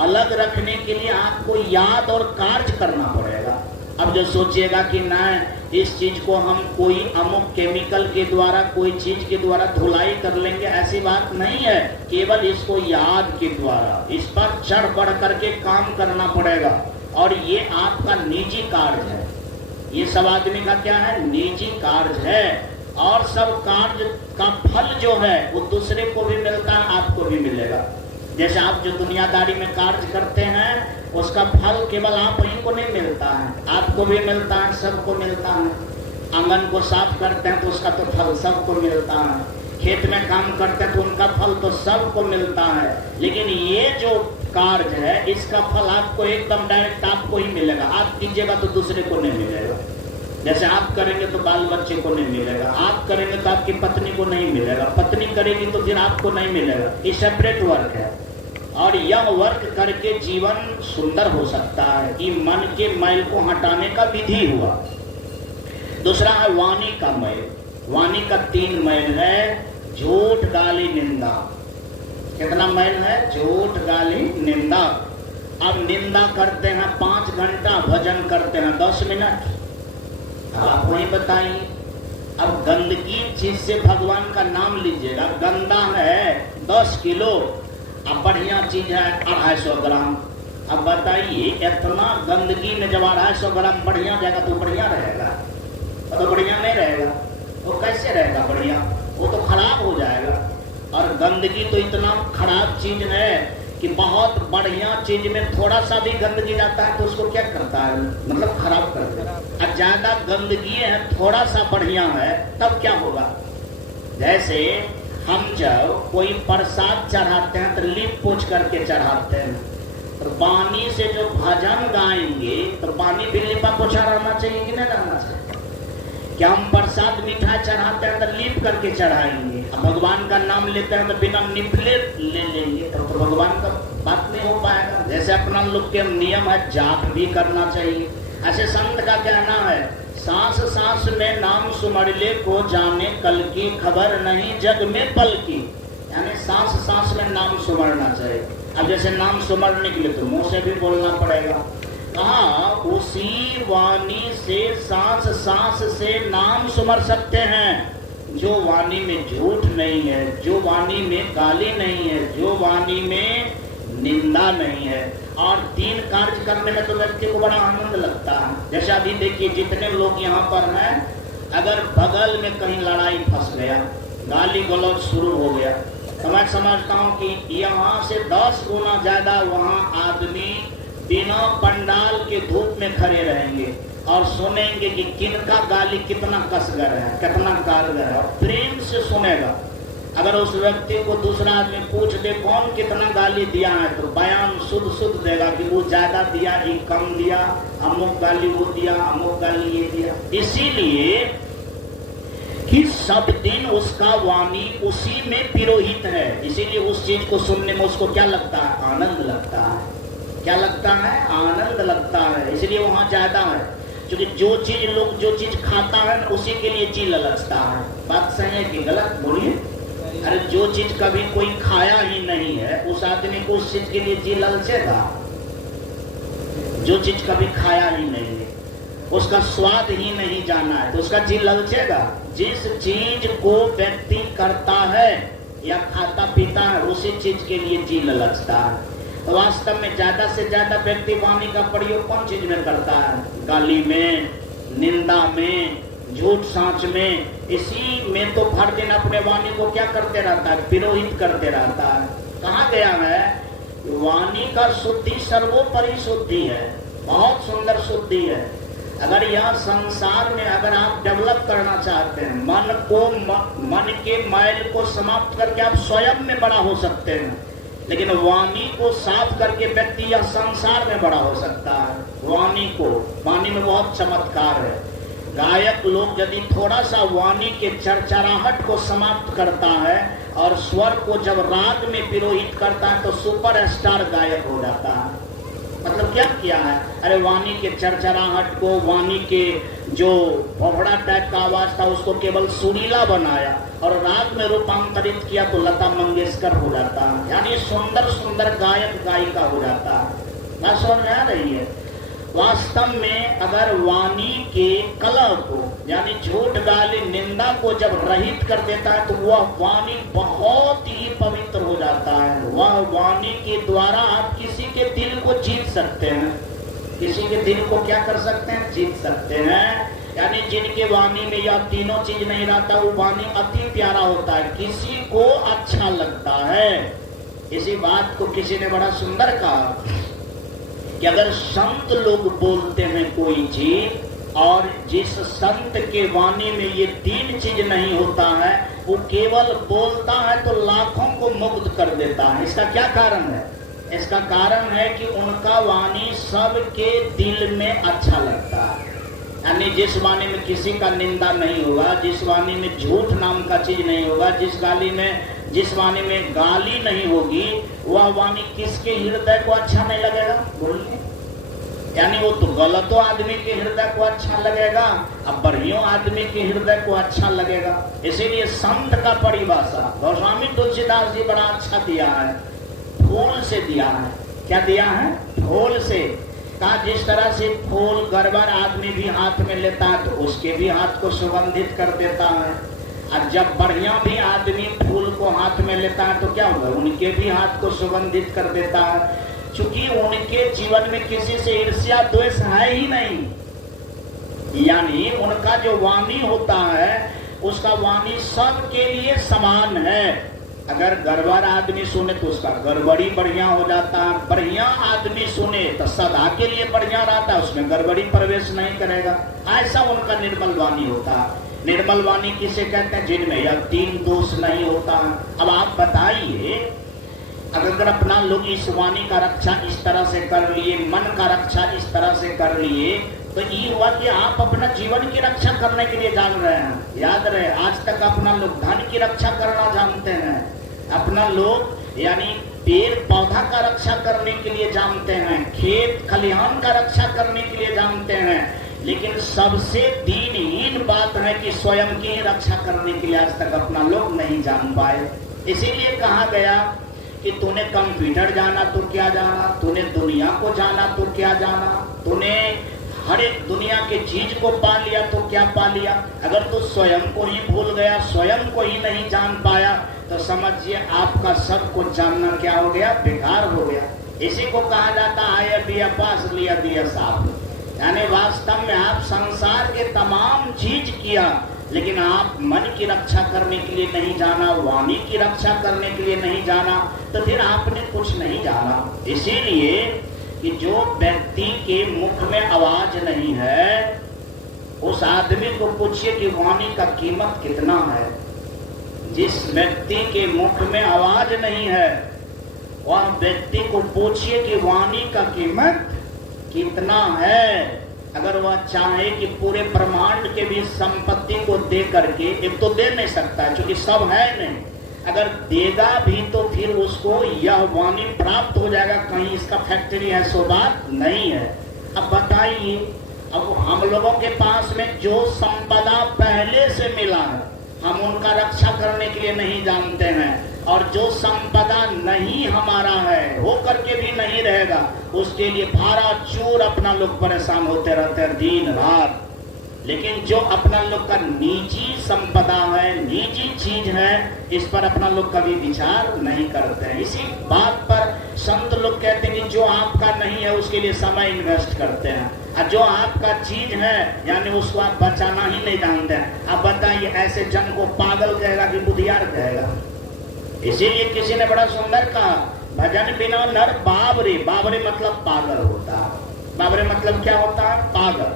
अलग रखने के लिए आपको याद और कार्य करना पड़ेगा। अब जो सोचिएगा कि ना इस चीज को हम कोई अमुक केमिकल के द्वारा, कोई चीज के द्वारा धुलाई कर लेंगे, ऐसी बात नहीं है। केवल इसको याद के द्वारा इस पर चढ़ बढ़ करके काम करना पड़ेगा, और ये आपका निजी कार्य है। ये सब आदमी का क्या है? निजी कार्य है। और सब कार्य का फल जो है वो दूसरे को भी मिलता है, आपको भी मिलेगा। जैसे आप जो दुनियादारी में कार्य करते हैं, उसका फल केवल आप ही को नहीं मिलता है, आपको भी मिलता है, सबको मिलता है। आंगन को साफ करते हैं तो उसका तो फल सबको मिलता है, खेत में काम करते हैं तो उनका फल तो सबको मिलता है। लेकिन ये जो कार्य है, इसका फल आपको एकदम डायरेक्ट आपको ही मिलेगा। आप कीजिएगा तो दूसरे को नहीं मिलेगा। जैसे आप करेंगे तो बाल बच्चे को नहीं मिलेगा, आप करेंगे तो आपकी पत्नी को नहीं मिलेगा, पत्नी करेगी तो फिर आपको नहीं मिलेगा। ये सेपरेट वर्क है, और यह वर्क करके जीवन सुंदर हो सकता है। कि मन के मैल को हटाने का विधि हुआ। दूसरा है वाणी का मैल। वाणी का 3 मैल है, झूठ, गाली, निंदा। कितना मैल है? झूठ, गाली, निंदा। अब निंदा करते हैं 5 घंटा, भजन करते हैं 10 मिनट। आप वही बताइए। अब गंदगी चीज से भगवान का नाम लीजिएगा, गंदा है 10 किलो, अब बढ़िया चीज है 250 ग्राम। अब बताइए, इतना गंदगी में जब 250 ग्राम बढ़िया जाएगा तो बढ़िया रहेगा? तो बढ़िया नहीं रहेगा। वो कैसे रहेगा बढ़िया? वो तो खराब हो जाएगा। और गंदगी तो इतना खराब चीज है कि बहुत बढ़िया चीज में थोड़ा सा भी गंदगी जाता है तो उसको क्या करता है? मतलब खराब कर देता है। अब ज्यादा गंदगी है, थोड़ा सा बढ़िया है, तब क्या होगा? जैसे हम जब कोई प्रसाद चढ़ाते हैं तो लीप पोछ करके चढ़ाते हैं, तो पानी से जो भजन गाएंगे तो पानी भी लिपा पोछा रहना चाहिए कि नहीं रहना चाहिए? क्या हम प्रसाद मीठा चढ़ाते हैं तो लीप करके चढ़ाएंगे, भगवान का नाम लेते हैं तो बिना निपले ले लेंगे, तो भगवान का बात नहीं हो पाएगा। जैसे अपना लोग के नियम है, जाप भी करना चाहिए। ऐसे संत का कहना है, सांस सांस में नाम सुमरले को जाने कल की, खबर नहीं जग में पल की। यानी सांस सांस में नाम सुमरना चाहिए। अब जैसे नाम सुमरने के लिए तो मुंह से भी बोलना पड़ेगा। कहा उसी वाणी से सांस सांस से नाम सुमर सकते हैं, जो वाणी में झूठ नहीं है, जो वाणी में गाली नहीं है, जो वाणी में निंदा नहीं है। और 3 कार्य करने में तो व्यक्ति को बड़ा आनंद लगता है। जैसे अभी देखिए, जितने लोग यहाँ पर हैं, अगर बगल में कहीं लड़ाई फंस गया, गाली गलौज शुरू हो गया, तो मैं समझता हूँ कि यहाँ से 10 गुना ज्यादा वहाँ आदमी बिना पंडाल के धूप में खड़े रहेंगे और सुनेंगे कि किनका गाली कितना कसगर है, कितना कारगर है, और प्रेम से सुनेगा। अगर उस व्यक्ति को दूसरा आदमी पूछ दे कौन कितना गाली दिया है, तो बयान शुद्ध शुद्ध देगा कि वो ज्यादा दिया, ये कम दिया, अमुक गाली वो दिया, अमुक गाली ये दिया। इसीलिए कि सब दिन उसका वाणी उसी में पिरोहित है, इसीलिए उस चीज को सुनने में उसको क्या लगता है? आनंद लगता है। क्या लगता है? आनंद लगता है। इसलिए वहां ज्यादा है, क्योंकि जो चीज खाता है उसी के लिए जी ललचता है। बात सही है कि गलत? बोलिए। अरे जो चीज कभी कोई खाया ही नहीं है उस आदमी को उस चीज के लिए जी ललचेगा? जो चीज कभी खाया ही नहीं है, उसका स्वाद ही नहीं जाना है, तो उसका जी ललचेगा? जिस चीज को व्यक्ति करता है या खाता पीता है उसी चीज के लिए जी ललचता है। तो वास्तव में ज्यादा से ज्यादा व्यक्ति वाणी का प्रयोग कौन चीज में करता है? गाली में, निंदा में, झूठ साँच में। इसी में तो हर दिन अपने वाणी को क्या करते रहता है? पिरोहित करते रहता है। कहा गया है वाणी का शुद्धि सर्वोपरि शुद्धि है, बहुत सुंदर शुद्धि है। अगर यह संसार में अगर आप डेवलप करना चाहते हैं, मन के मैल को समाप्त करके आप स्वयं में बड़ा हो सकते हैं, लेकिन वाणी को साफ करके व्यक्ति यह संसार में बड़ा हो सकता है। वाणी में बहुत चमत्कार है। गायक लोग यदि थोड़ा सा वाणी के चरचराहट को समाप्त करता है और स्वर को जब राग में पिरोहित करता है तो सुपर स्टार गायक हो जाता है। मतलब क्या किया है? अरे वाणी के चरचराहट को, वाणी के जो भोभड़ा टाइप का आवाज था उसको केवल सुरीला बनाया और राग में रूपांतरित किया तो लता मंगेशकर हो जाता है, यानी सुंदर सुंदर गायक गायिका हो जाता है। बात समझ में आ रही है? वास्तव में अगर वाणी के कलह को यानी झूठ गाली निंदा को जब रहित कर देता है तो वह वाणी बहुत ही पवित्र हो जाता है। वह वाणी के द्वारा आप किसी के दिल को जीत सकते हैं। किसी के दिल को क्या कर सकते हैं? जीत सकते हैं। यानी जिनके वाणी में यह तीनों चीज नहीं रहता वो वाणी अति प्यारा होता है, किसी को अच्छा लगता है। इसी बात को किसी ने बड़ा सुंदर कहा कि अगर संत लोग बोलते हैं कोई चीज और जिस संत के वाणी में ये तीन चीज नहीं होता है वो केवल बोलता है तो लाखों को मुग्ध कर देता है। इसका क्या कारण है? इसका कारण है कि उनका वाणी सबके दिल में अच्छा लगता है। यानी जिस वाणी में किसी का निंदा नहीं होगा, जिस वाणी में झूठ नाम का चीज नहीं होगा, जिस वाणी में गाली नहीं होगी, वह वाणी किसके हृदय को अच्छा नहीं लगेगा? बोलिए। यानी वो तो गलतो आदमी के हृदय को अच्छा लगेगा, अब बढ़िया आदमी के हृदय को अच्छा लगेगा। इसीलिए संत का परिभाषा गोस्वामी तुलसीदास जी बड़ा अच्छा दिया है, फूल से दिया है। क्या दिया है? फूल से। कहा जिस तरह से फूल गड़बड़ आदमी भी हाथ में लेता है तो उसके भी हाथ को सुगंधित कर देता है, और जब बढ़िया भी आदमी फूल को हाथ में लेता है तो क्या होगा? उनके भी हाथ को सुगंधित कर देता है, क्योंकि उनके जीवन में किसी से ईर्ष्या द्वेष है ही नहीं। यानी उनका जो वाणी होता है उसका वाणी सबके लिए समान है। अगर गड़बड़ आदमी सुने तो उसका गड़बड़ी बढ़िया हो जाता है, बढ़िया आदमी सुने तो सदा के लिए बढ़िया रहता है, उसमें गड़बड़ी प्रवेश नहीं करेगा। ऐसा उनका निर्मल वाणी होता है। निर्मल वाणी किसे कहते हैं? जिनमें यह तीन दोष नहीं होता। अब आप बताइए, अगर अपना लोग इस वाणी का रक्षा इस तरह से कर लिए, मन का रक्षा इस तरह से कर लिए, तो ये हुआ कि आप अपना जीवन की रक्षा करने के लिए जान रहे हैं। याद रहे, आज तक अपना लोग धन की रक्षा करना जानते हैं, अपना लोग यानी पेड़ पौधा का रक्षा करने के लिए जानते हैं, खेत खलिहान का रक्षा करने के लिए जानते हैं, लेकिन सबसे दीनहीन बात है कि स्वयं की रक्षा करने के लिए आज तक अपना लोग नहीं जान पाए। इसीलिए कहा गया कि तूने कंप्यूटर जाना तो क्या जाना, तूने दुनिया को जाना तो क्या जाना, तूने हर एक दुनिया के चीज को पा लिया तो क्या पा लिया। अगर तू स्वयं को ही भूल गया, स्वयं को ही नहीं जान पाया, तो समझिए आपका सब कुछ जानना क्या हो गया? बेकार हो गया। इसी को कहा जाता है दिया पास लिया दिया साफ। यानी वास्तव में आप संसार के तमाम चीज किया, लेकिन आप मन की रक्षा करने के लिए नहीं जाना, वाणी की रक्षा करने के लिए नहीं जाना, तो फिर आपने कुछ नहीं जाना। इसीलिए कि जो व्यक्ति के मुख में आवाज नहीं है, उस आदमी को पूछिए कि वाणी का कीमत कितना है। जिस व्यक्ति के मुख में आवाज नहीं है, वह व्यक्ति को पूछिए कि वाणी का कीमत कितना है। अगर वह चाहे कि पूरे ब्रह्मांड के भी संपत्ति को दे करके, एक तो दे नहीं सकता है क्योंकि सब है नहीं, अगर देगा भी तो फिर उसको यह वाणी प्राप्त हो जाएगा, कहीं इसका फैक्ट्री है, सो बात नहीं है। अब बताइए, अब हम लोगों के पास में जो संपदा पहले से मिला है, हम उनका रक्षा करने के लिए नहीं जानते हैं, और जो संपदा नहीं हमारा है, हो करके भी नहीं रहेगा, उसके लिए भारा चूर अपना लोग परेशान होते रहते हैं दिन रात। लेकिन जो अपना लोग का निजी संपदा है, निजी चीज है, इस पर अपना लोग कभी विचार नहीं करते हैं। इसी बात पर संत लोग कहते हैं कि जो आपका नहीं है उसके लिए समय इन्वेस्ट करते हैं, और जो आपका चीज है यानी उसको आप बचाना ही नहीं जानते हैं। आप बताइए, ऐसे जन को पागल कहेगा कि बुधियार कहेगा? इसीलिए किसी ने बड़ा सुंदर कहा, भजन बिना नर बाबरे। बाबरे मतलब पागल होता है। बाबरे मतलब क्या होता है? पागल।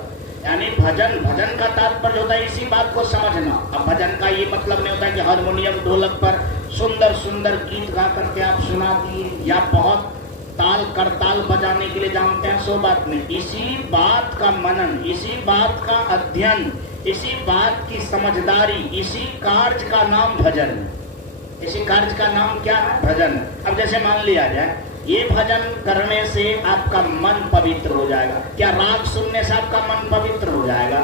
यानी भजन का तात्पर्य होता है इसी बात को समझना। अब भजन का ये मतलब नहीं होता है कि हारमोनियम ढोलक पर सुंदर सुंदर गीत गा करके आप सुना दिए, या बहुत ताल करताल बजाने के लिए जानते हैं, सो बात नहीं। इसी बात का मनन, इसी बात का अध्ययन, इसी बात की समझदारी, इसी कार्य का नाम भजन है। इसी कार्य का नाम क्या है? भजन। अब जैसे मान लिया जाए, ये भजन करने से आपका मन पवित्र हो जाएगा। क्या राग सुनने से आपका मन पवित्र हो जाएगा?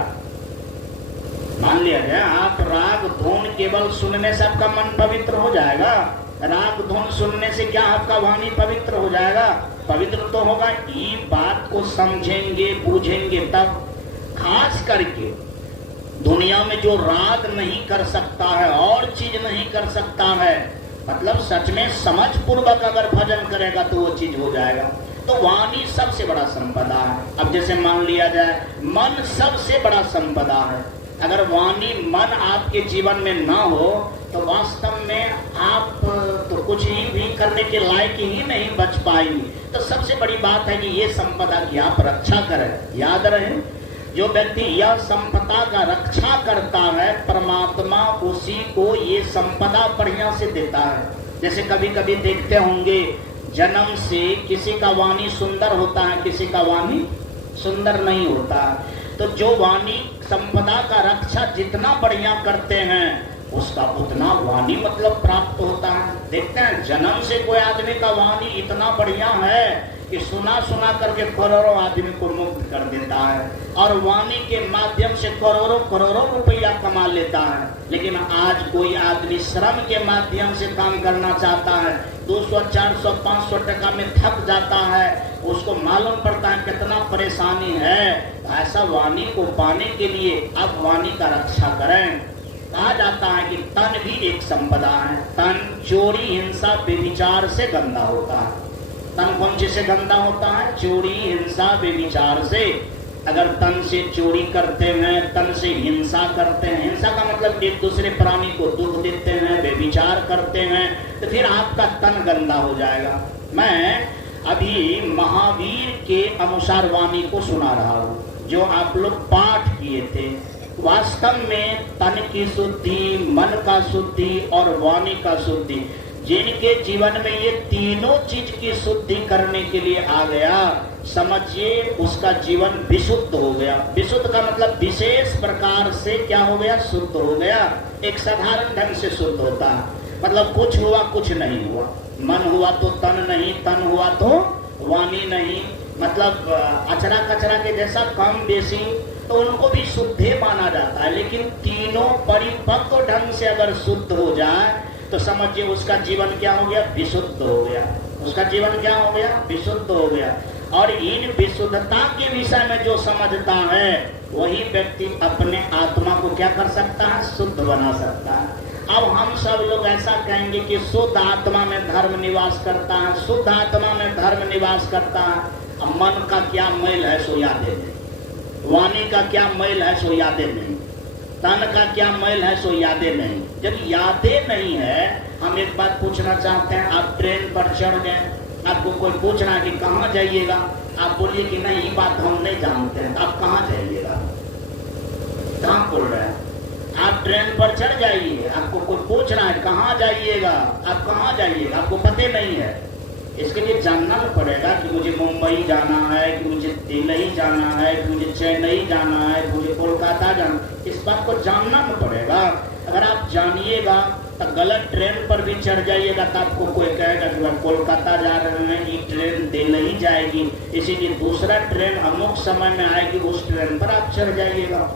मान लिया जाए आप राग धुन केवल सुनने से आपका मन पवित्र हो जाएगा? राग धुन सुनने से क्या आपका वाणी पवित्र हो जाएगा? पवित्र तो होगा। ये बात को समझेंगे, बूझेंगे, तब खास करके दुनिया में जो राग नहीं कर सकता है और चीज नहीं कर सकता है, मतलब सच में समझ पूर्वक अगर भजन करेगा तो वो चीज हो जाएगा। तो वाणी सबसे बड़ा संपदा है। अब जैसे मान लिया जाए, मन सबसे बड़ा संपदा है। अगर वाणी मन आपके जीवन में ना हो तो वास्तव में आप तो कुछ ही भी करने के लायक ही नहीं बच पाएंगे। तो सबसे बड़ी बात है कि ये संपदा की आप रक्षा करें। याद रहे, जो व्यक्ति यह संपदा का रक्षा करता है, परमात्मा उसी को ये संपदा बढ़िया से देता है। जैसे कभी कभी देखते होंगे, जन्म से किसी का वाणी सुंदर होता है, किसी का वाणी सुंदर नहीं होता। तो जो वाणी संपदा का रक्षा जितना बढ़िया करते हैं, उसका उतना वाणी मतलब प्राप्त होता है। देखते हैं, जन्म से कोई आदमी का वाणी इतना बढ़िया है कि सुना सुना करके करोड़ों आदमी को मुक्त कर देता है, और वाणी के माध्यम से करोड़ों करोड़ों रुपया कमा लेता है। लेकिन आज कोई आदमी श्रम के माध्यम से काम करना चाहता है, 200, 400, 500 टका में थक जाता है, उसको मालूम पड़ता है कितना परेशानी है। ऐसा वाणी को पाने के लिए अब वाणी का रक्षा करें। कहा जाता है कि तन भी एक संपदा है। तन चोरी, हिंसा, व्यभिचार से गंदा होता है। तन कौन सी से गंदा होता है? चोरी, हिंसा, व्यभिचार से। अगर तन से चोरी करते हैं, तन से हिंसा करते हैं, हिंसा का मतलब एक दूसरे प्राणी को दुख देते हैं, व्यभिचार करते हैं, तो फिर आपका तन गंदा हो जाएगा। मैं अभी महावीर के अनुसार वाणी को सुना रहा हूँ, जो आप लोग पाठ किए थे। वास्तव में तन की शुद्धि, मन का शुद्धि और वाणी का शुद्धि, जिनके जीवन में ये तीनों चीज की शुद्धि करने के लिए आ गया, समझिए उसका जीवन विशुद्ध हो गया। विशुद्ध का मतलब विशेष प्रकार से क्या हो गया? शुद्ध हो गया। एक साधारण ढंग से शुद्ध होता है, मतलब कुछ हुआ कुछ नहीं हुआ। मन हुआ तो तन नहीं, तन हुआ तो वाणी नहीं, मतलब अचरा कचरा के जैसा कम बेसी, तो उनको भी शुद्धे माना जाता है। लेकिन तीनों परिपक्व ढंग से अगर शुद्ध हो जाए तो समझिए उसका जीवन क्या हो गया? विशुद्ध हो गया। उसका जीवन क्या हो गया? विशुद्ध हो गया। और इन विशुद्धता के विषय में जो समझता है, वही व्यक्ति अपने आत्मा को क्या कर सकता है? शुद्ध बना सकता है। अब हम सब लोग ऐसा कहेंगे कि शुद्ध आत्मा में धर्म निवास करता है, शुद्ध आत्मा में धर्म निवास करता है। अब मन का क्या मैल है सो यादें नहीं, वाणी का क्या मैल है सो यादें नहीं। तन का क्या मैल है सो यादें नहीं। जब यादें नहीं है, हम एक बात पूछना चाहते हैं, आप ट्रेन पर चढ़ गए, आपको कोई पूछ रहा है कि कहाँ जाइएगा, आप बोलिए कि नहीं ये बात हम नहीं जानते हैं, आप कहाँ जाइएगा, कहाँ बोल रहे हैं? आप ट्रेन पर चढ़ जाइए, आपको कोई पूछ रहा है कहाँ जाइएगा, आप कहाँ जाइएगा, आपको पता नहीं है। इसके लिए जानना पड़ेगा कि मुझे मुंबई जाना है, कि मुझे दिल्ली जाना है, कि मुझे चेन्नई जाना है, कि मुझे कोलकाता जाना, इस बात को जानना पड़ेगा। अगर आप जानिएगा तो गलत ट्रेन पर भी चढ़ जाइएगा तो आपको कोई कहेगा कि वह कोलकाता जा रहे हैं, ये ट्रेन दिल्ली जाएगी, इसीलिए दूसरा ट्रेन अमुक समय में आएगी, उस ट्रेन पर आप चढ़ जाइएगा।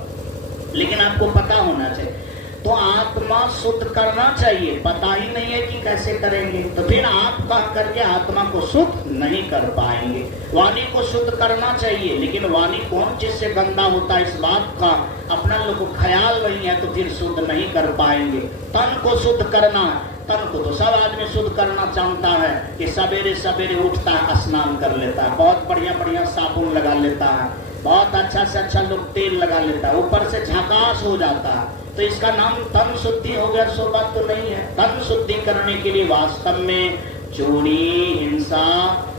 लेकिन आपको पता होना चाहिए। तो आत्मा शुद्ध करना चाहिए, पता ही नहीं है कि कैसे करेंगे, तो फिर आप कह करके आत्मा को शुद्ध नहीं कर पाएंगे। वाणी को शुद्ध करना चाहिए, लेकिन वाणी कौन चीज से गंदा होता है इस बात का अपना लोग को ख्याल नहीं है, तो फिर शुद्ध नहीं कर पाएंगे। तन को शुद्ध करना है, तन को तो सब आदमी शुद्ध करना चाहता है कि सवेरे सवेरे उठता है, स्नान कर लेता है, बहुत बढ़िया बढ़िया साबुन लगा लेता है, बहुत अच्छा से अच्छा लोग तेल लगा लेता है, ऊपर से झकास हो जाता है, तो इसका नाम तन शुद्धि हो गया। सो बात तो नहीं है। तन शुद्धि करने के लिए वास्तव में चोरी, हिंसा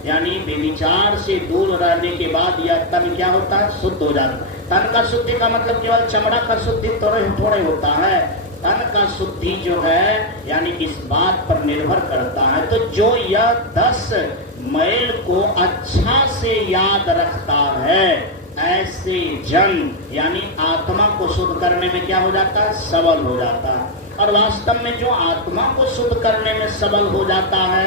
यानी व्यभिचार से दूर रहने के बाद यह तन क्या होता है, शुद्ध हो जाता है। तन का शुद्धि का मतलब केवल चमड़ा का शुद्धि थोड़े होता है। तन का शुद्धि जो है यानी इस बात पर निर्भर करता है, तो जो यह 10 मैल को अच्छा से याद रखता है, ऐसे जन यानी आत्मा को शुद्ध करने में क्या हो जाता है, सबल हो जाता है। और वास्तव में जो आत्मा को शुद्ध करने में सबल हो जाता है,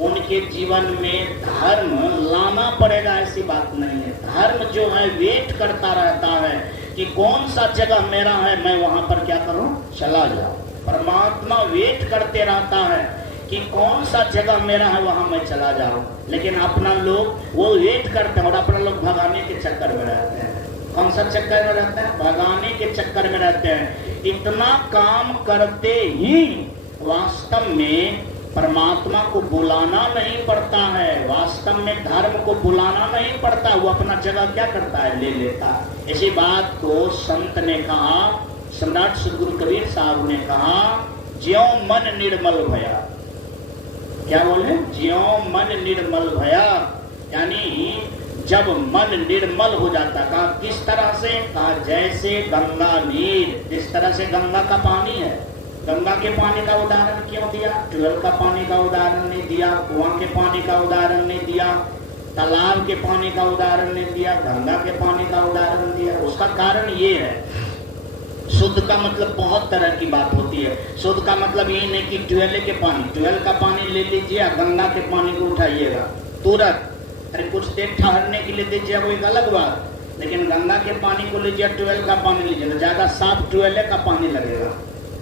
उनके जीवन में धर्म लाना पड़ेगा, ऐसी बात नहीं है। धर्म जो है वेट करता रहता है कि कौन सा जगह मेरा है, मैं वहां पर क्या करूं, चला जाऊं। परमात्मा वेट करते रहता है कि कौन सा जगह मेरा है, वहां मैं चला जाऊं। लेकिन अपना लोग वो वेट करते हैं और अपना लोग भगाने के चक्कर में रहते हैं। कौन सा चक्कर में रहते हैं, भगाने के चक्कर में रहते हैं। इतना काम करते ही वास्तव में परमात्मा को बुलाना नहीं पड़ता है, वास्तव में धर्म को बुलाना नहीं पड़ता, वो अपना जगह क्या करता है, ले लेता है। इसी बात को संत ने कहा, सम्राट श्री गुरु कबीर साहब ने कहा, ज्यों मन निर्मल भया। क्या बोले, ज्यों मन निर्मल भया, यानी जब मन निर्मल हो जाता। कहा किस तरह से, कहा जैसे गंगा नीर, जिस तरह से गंगा का पानी है। गंगा के पानी का उदाहरण क्यों दिया, ट्यूबवेल का पानी का उदाहरण नहीं दिया, कुआं के पानी का उदाहरण नहीं दिया, तालाब के पानी का उदाहरण नहीं दिया, गंगा के पानी का उदाहरण दिया। उसका कारण ये है, शुद्ध का मतलब बहुत तरह की बात होती है। शुद्ध का मतलब ये नहीं कि ट्यूबवेल के पानी, ट्यूबवेल का पानी ले लीजिए, गंगा के पानी को उठाइएगा तुरंत, अरे कुछ देर ठहरने के लिए दीजिए, वो एक अलग बात। लेकिन गंगा के पानी को लीजिए, ट्यूबवेल का पानी लीजिए, तो ज्यादा साफ ट्यूबवेल का पानी लगेगा।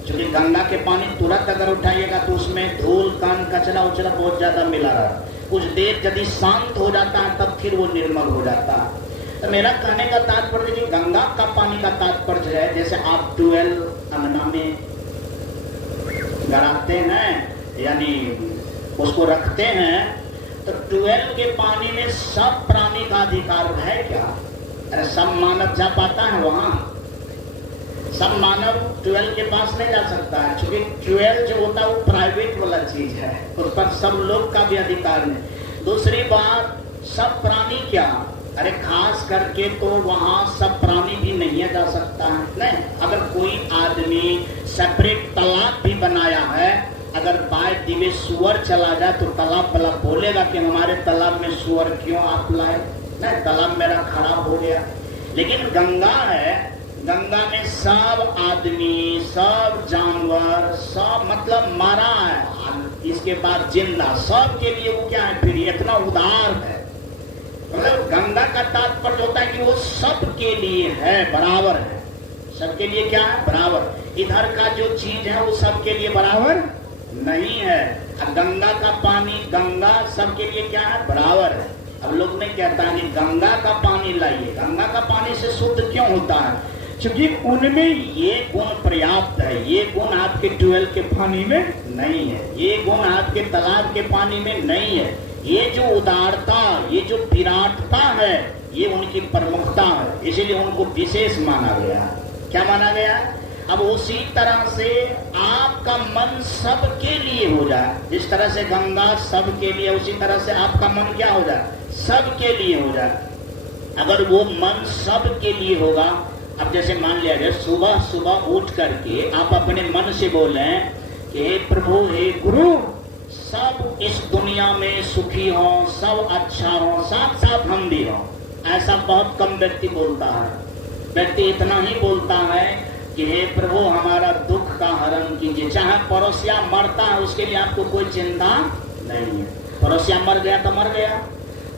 क्योंकि गंगा के पानी तुरंत अगर उठाइएगा तो उसमें धूल कण कचरा उचरा बहुत ज्यादा मिला रहा, कुछ देर यदि शांत हो जाता है तब फिर वो निर्मल हो जाता है। तो मेरा कहने का तात्पर्य कि गंगा का पानी का तात्पर्य है, जैसे आप ट्यूबवेल अंगना में गड़ाते हैं यानी उसको रखते हैं, तो ट्यूबवेल के पानी में सब प्राणी का अधिकार है क्या? अरे सब मानव जा पाता है वहां? सब मानव ट्यूबवेल के पास नहीं जा सकता है, क्योंकि ट्यूबवेल जो होता है वो प्राइवेट वाला चीज है, उस पर सब लोग का भी अधिकार नहीं। दूसरी बात, सब प्राणी क्या, अरे खास करके तो वहां सब प्राणी भी नहीं जा सकता है। नहीं, अगर कोई आदमी सेपरेट तालाब भी बनाया है, अगर बाय दिवे सुअर चला जाए तो तालाब वाला बोलेगा कि हमारे तालाब में सुअर क्यों आप लाए, नहीं तालाब मेरा खराब हो गया। लेकिन गंगा है, गंगा में सब आदमी, सब जानवर, सब मतलब मरा है, इसके बाद जिंदा, सब के लिए वो क्या है, फिर इतना उदार है। मतलब गंगा का तात्पर्य होता है कि वो सब के लिए है, बराबर है, सबके लिए क्या है, बराबर। इधर का जो चीज है वो सबके लिए बराबर नहीं है। गंगा का पानी, गंगा सबके लिए क्या है, बराबर है। अब लोग नहीं कहता है कि गंगा का पानी लाइए, गंगा का पानी से शुद्ध क्यों होता है, क्योंकि उनमें ये गुण पर्याप्त है, ये गुण आपके ट्यूबवेल के पानी में नहीं है, ये गुण आपके तालाब के पानी में नहीं है। ये जो उदारता, ये जो विराटता है, ये उनकी प्रमुखता है, इसीलिए उनको विशेष माना गया। क्या माना गया? अब उसी तरह से आपका मन सबके लिए हो जाए, जिस तरह से गंगा सबके लिए, उसी तरह से आपका मन क्या हो जाए, सबके लिए हो जाए। अगर वो मन सबके लिए होगा, अब जैसे मान लिया जाए सुबह सुबह उठ करके आप अपने मन से बोलें कि हे प्रभु, हे गुरु, सब इस दुनिया में सुखी हो, सब अच्छा हो, साथ साथ हम भी हो। ऐसा बहुत कम व्यक्ति बोलता है। व्यक्ति इतना ही बोलता है कि हे प्रभु, हमारा दुख का हरण कीजिए। चाहे पड़ोसिया मरता है, उसके लिए आपको कोई चिंता नहीं है। पड़ोसिया मर गया तो मर गया,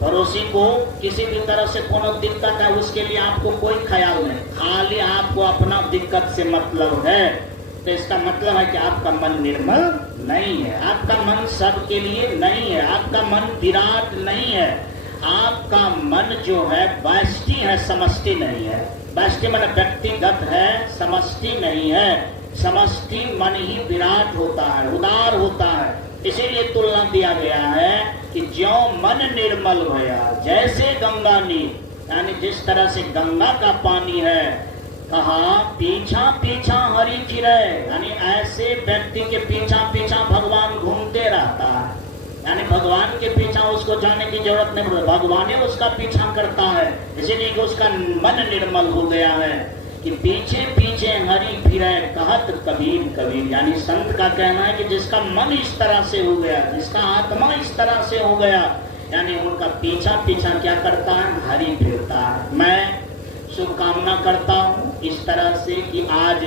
पड़ोसी को किसी भी तरह से कोनो दिक्कत है, उसके लिए आपको कोई ख्याल नहीं, खाली आपको अपना दिक्कत से मतलब है। तो इसका मतलब है कि आपका मन निर्मल नहीं है, आपका मन सबके लिए नहीं है, आपका मन विराट नहीं है। आपका मन जो है व्यष्टि है, समष्टि नहीं है। व्यष्टि मन व्यक्तिगत है, समष्टि नहीं है। समष्टि मन ही विराट होता है, उदार होता है। इसीलिए तुलना दिया गया है कि ज्यों मन निर्मल भया जैसे गंगा नीर, यानी जिस तरह से गंगा का पानी है, कहा पीछा पीछा हरि फिरे, यानी ऐसे व्यक्ति के पीछा पीछा भगवान घूमते रहता है। यानी भगवान के पीछा उसको जाने की जरूरत नहीं पड़ती, भगवान ही उसका पीछा करता है। इसीलिए कि उसका मन निर्मल हो गया है कि पीछे पीछे हरि फिरे कहत कबीर कबीर। यानी संत का कहना है कि जिसका मन इस तरह से हो गया, जिसका आत्मा इस तरह से हो गया, यानी उनका पीछा पीछा क्या करता है, हरि फिरता है। मैं शुभकामना करता हूँ इस तरह से कि आज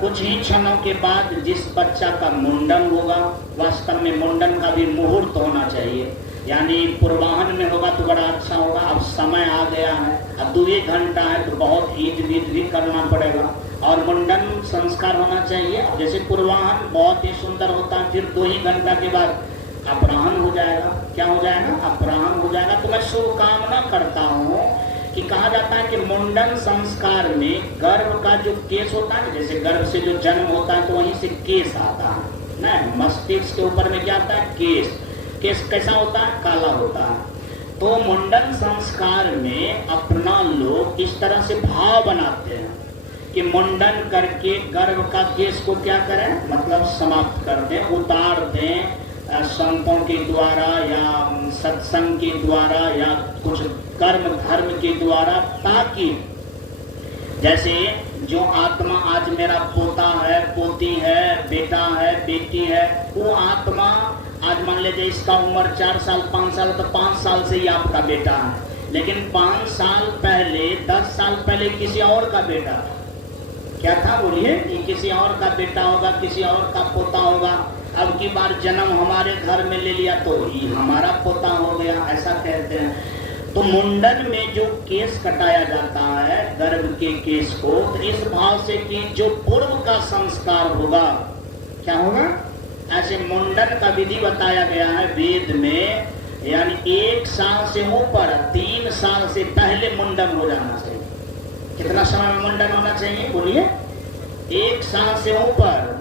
कुछ ही क्षणों के बाद जिस बच्चा का मुंडन होगा, वास्तव में मुंडन का भी मुहूर्त होना चाहिए, यानी पूर्वाहन में होगा तो बड़ा अच्छा होगा। अब समय आ गया है, अब 2 घंटा है तो बहुत ईद विध भी करना पड़ेगा और मुंडन संस्कार होना चाहिए। अब जैसे पूर्वाहन बहुत ही सुंदर होता है, फिर 2 ही घंटा के बाद अपराहन हो जाएगा। क्या हो जाएगा, अपराहन हो जाएगा। तो मैं शुभकामना करता हूँ कि कहा जाता है कि मुंडन संस्कार में गर्भ का जो केस होता है, जैसे गर्भ से जो जन्म होता है तो वहीं से केस आता है ना, मस्तिष्क के ऊपर में क्या आता है, केस। केस कैसा होता है, काला होता है। तो मुंडन संस्कार में अपना लोग इस तरह से भाव बनाते हैं कि मुंडन करके गर्भ का केस को क्या करें, मतलब समाप्त कर दें, उतार दें, संतों के द्वारा या सत्संग के द्वारा या कुछ कर्म धर्म के द्वारा, ताकि जैसे जो आत्मा आज मेरा पोता है, पोती है, बेटा है, बेटी है, वो आत्मा आज मान लीजिए इसका उम्र 4 साल 5 साल, तो 5 साल से ही आपका बेटा है, लेकिन 5 साल पहले 10 साल पहले किसी और का बेटा था। क्या था बोलिए, कि किसी और का बेटा होगा, किसी और का पोता होगा। अब की बार जन्म हमारे घर में ले लिया तो ये हमारा पोता हो गया, ऐसा कहते हैं। तो मुंडन में जो केस कटाया जाता है, गर्भ के केस को, तो इस भाव से कि जो पूर्व का संस्कार होगा, क्या होगा, ऐसे मुंडन का विधि बताया गया है वेद में। यानी 1 साल से ऊपर 3 साल से पहले मुंडन हो जाना चाहिए। कितना समय में मुंडन होना चाहिए बोलिए, 1 साल से ऊपर,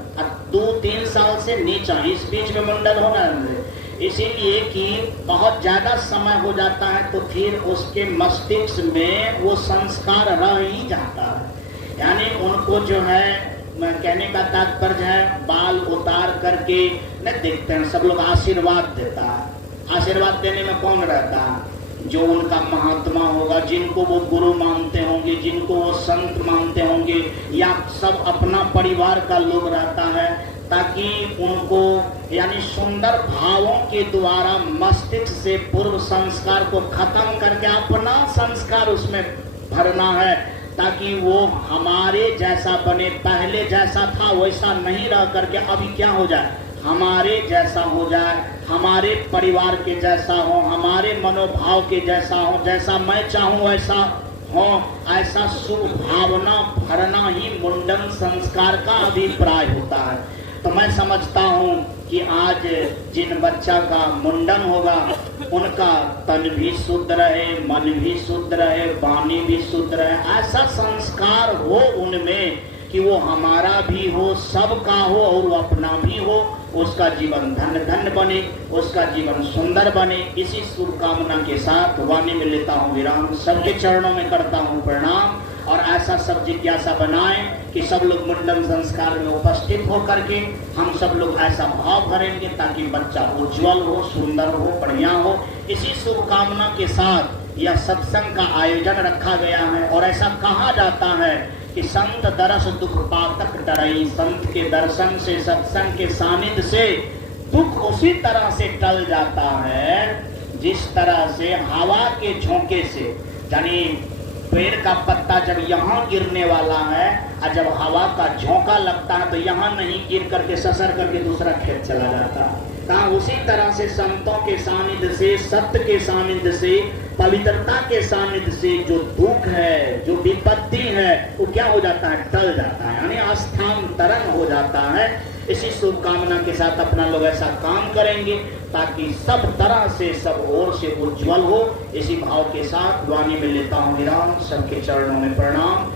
2-3 साल से नीचा, इस बीच में मुंडन होना है। इसीलिए कि बहुत ज्यादा समय हो जाता है तो फिर उसके मस्तिष्क में वो संस्कार रह ही जाता है। यानी उनको जो है, कहने का तात्पर्य है, बाल उतार करके न देखते हैं, सब लोग आशीर्वाद देता है। आशीर्वाद देने में कौन रहता है, जो उनका महात्मा होगा, जिनको वो गुरु मानते होंगे, जिनको वो संत मानते होंगे, या सब अपना परिवार का लोग रहता है, ताकि उनको यानी सुंदर भावों के द्वारा मस्तिष्क से पूर्व संस्कार को खत्म करके अपना संस्कार उसमें भरना है, ताकि वो हमारे जैसा बने। पहले जैसा था वैसा नहीं रह करके अभी क्या हो जाए, हमारे जैसा हो जाए, हमारे परिवार के जैसा हो, हमारे मनोभाव के जैसा हो, जैसा मैं चाहूँ वैसा हो। ऐसा शुभ भावना भरना ही मुंडन संस्कार का अभिप्राय होता है। तो मैं समझता हूँ कि आज जिन बच्चा का मुंडन होगा उनका तन भी शुद्ध रहे, मन भी शुद्ध रहे, वाणी भी शुद्ध रहे, ऐसा संस्कार हो उनमें कि वो हमारा भी हो, सबका हो और वो अपना भी हो, उसका जीवन धन्य धन्य बने, उसका जीवन सुंदर बने। इसी शुभकामना के साथ वाणी में लेता हूँ विराम, सबके चरणों में करता हूँ प्रणाम और ऐसा सब जिज्ञासा बनाएं कि सब लोग मुंडन संस्कार में उपस्थित होकर के हम सब लोग ऐसा भाव भरेंगे ताकि बच्चा उज्जवल हो, सुंदर हो, बढ़िया हो। इसी शुभकामना के साथ यह सत्संग का आयोजन रखा गया है। और ऐसा कहा जाता है कि संत दरस दुख पातक डरई, संत के दर्शन से, सत्संग के सानिध्य से दुख उसी तरह से टल जाता है जिस तरह से हवा के झोंके से, यानी पेड़ का पत्ता जब यहाँ गिरने वाला है और जब हवा का झोंका लगता है तो यहाँ नहीं गिर करके ससर करके दूसरा खेत चला जाता है। कहा उसी तरह से संतों के सानिध्य से, सत्य के सानिध्य से, पवित्रता के सानिध्य से जो दुख है, जो विपत्ति है, वो क्या हो जाता है, टल जाता है, यानी अस्थानांतरण हो जाता है। इसी शुभकामना के साथ अपना लोग ऐसा काम करेंगे ताकि सब तरह से, सब ओर से उज्जवल हो। इसी भाव के साथ वाणी में लेता हूँ विराम। सबके चरणों में प्रणाम।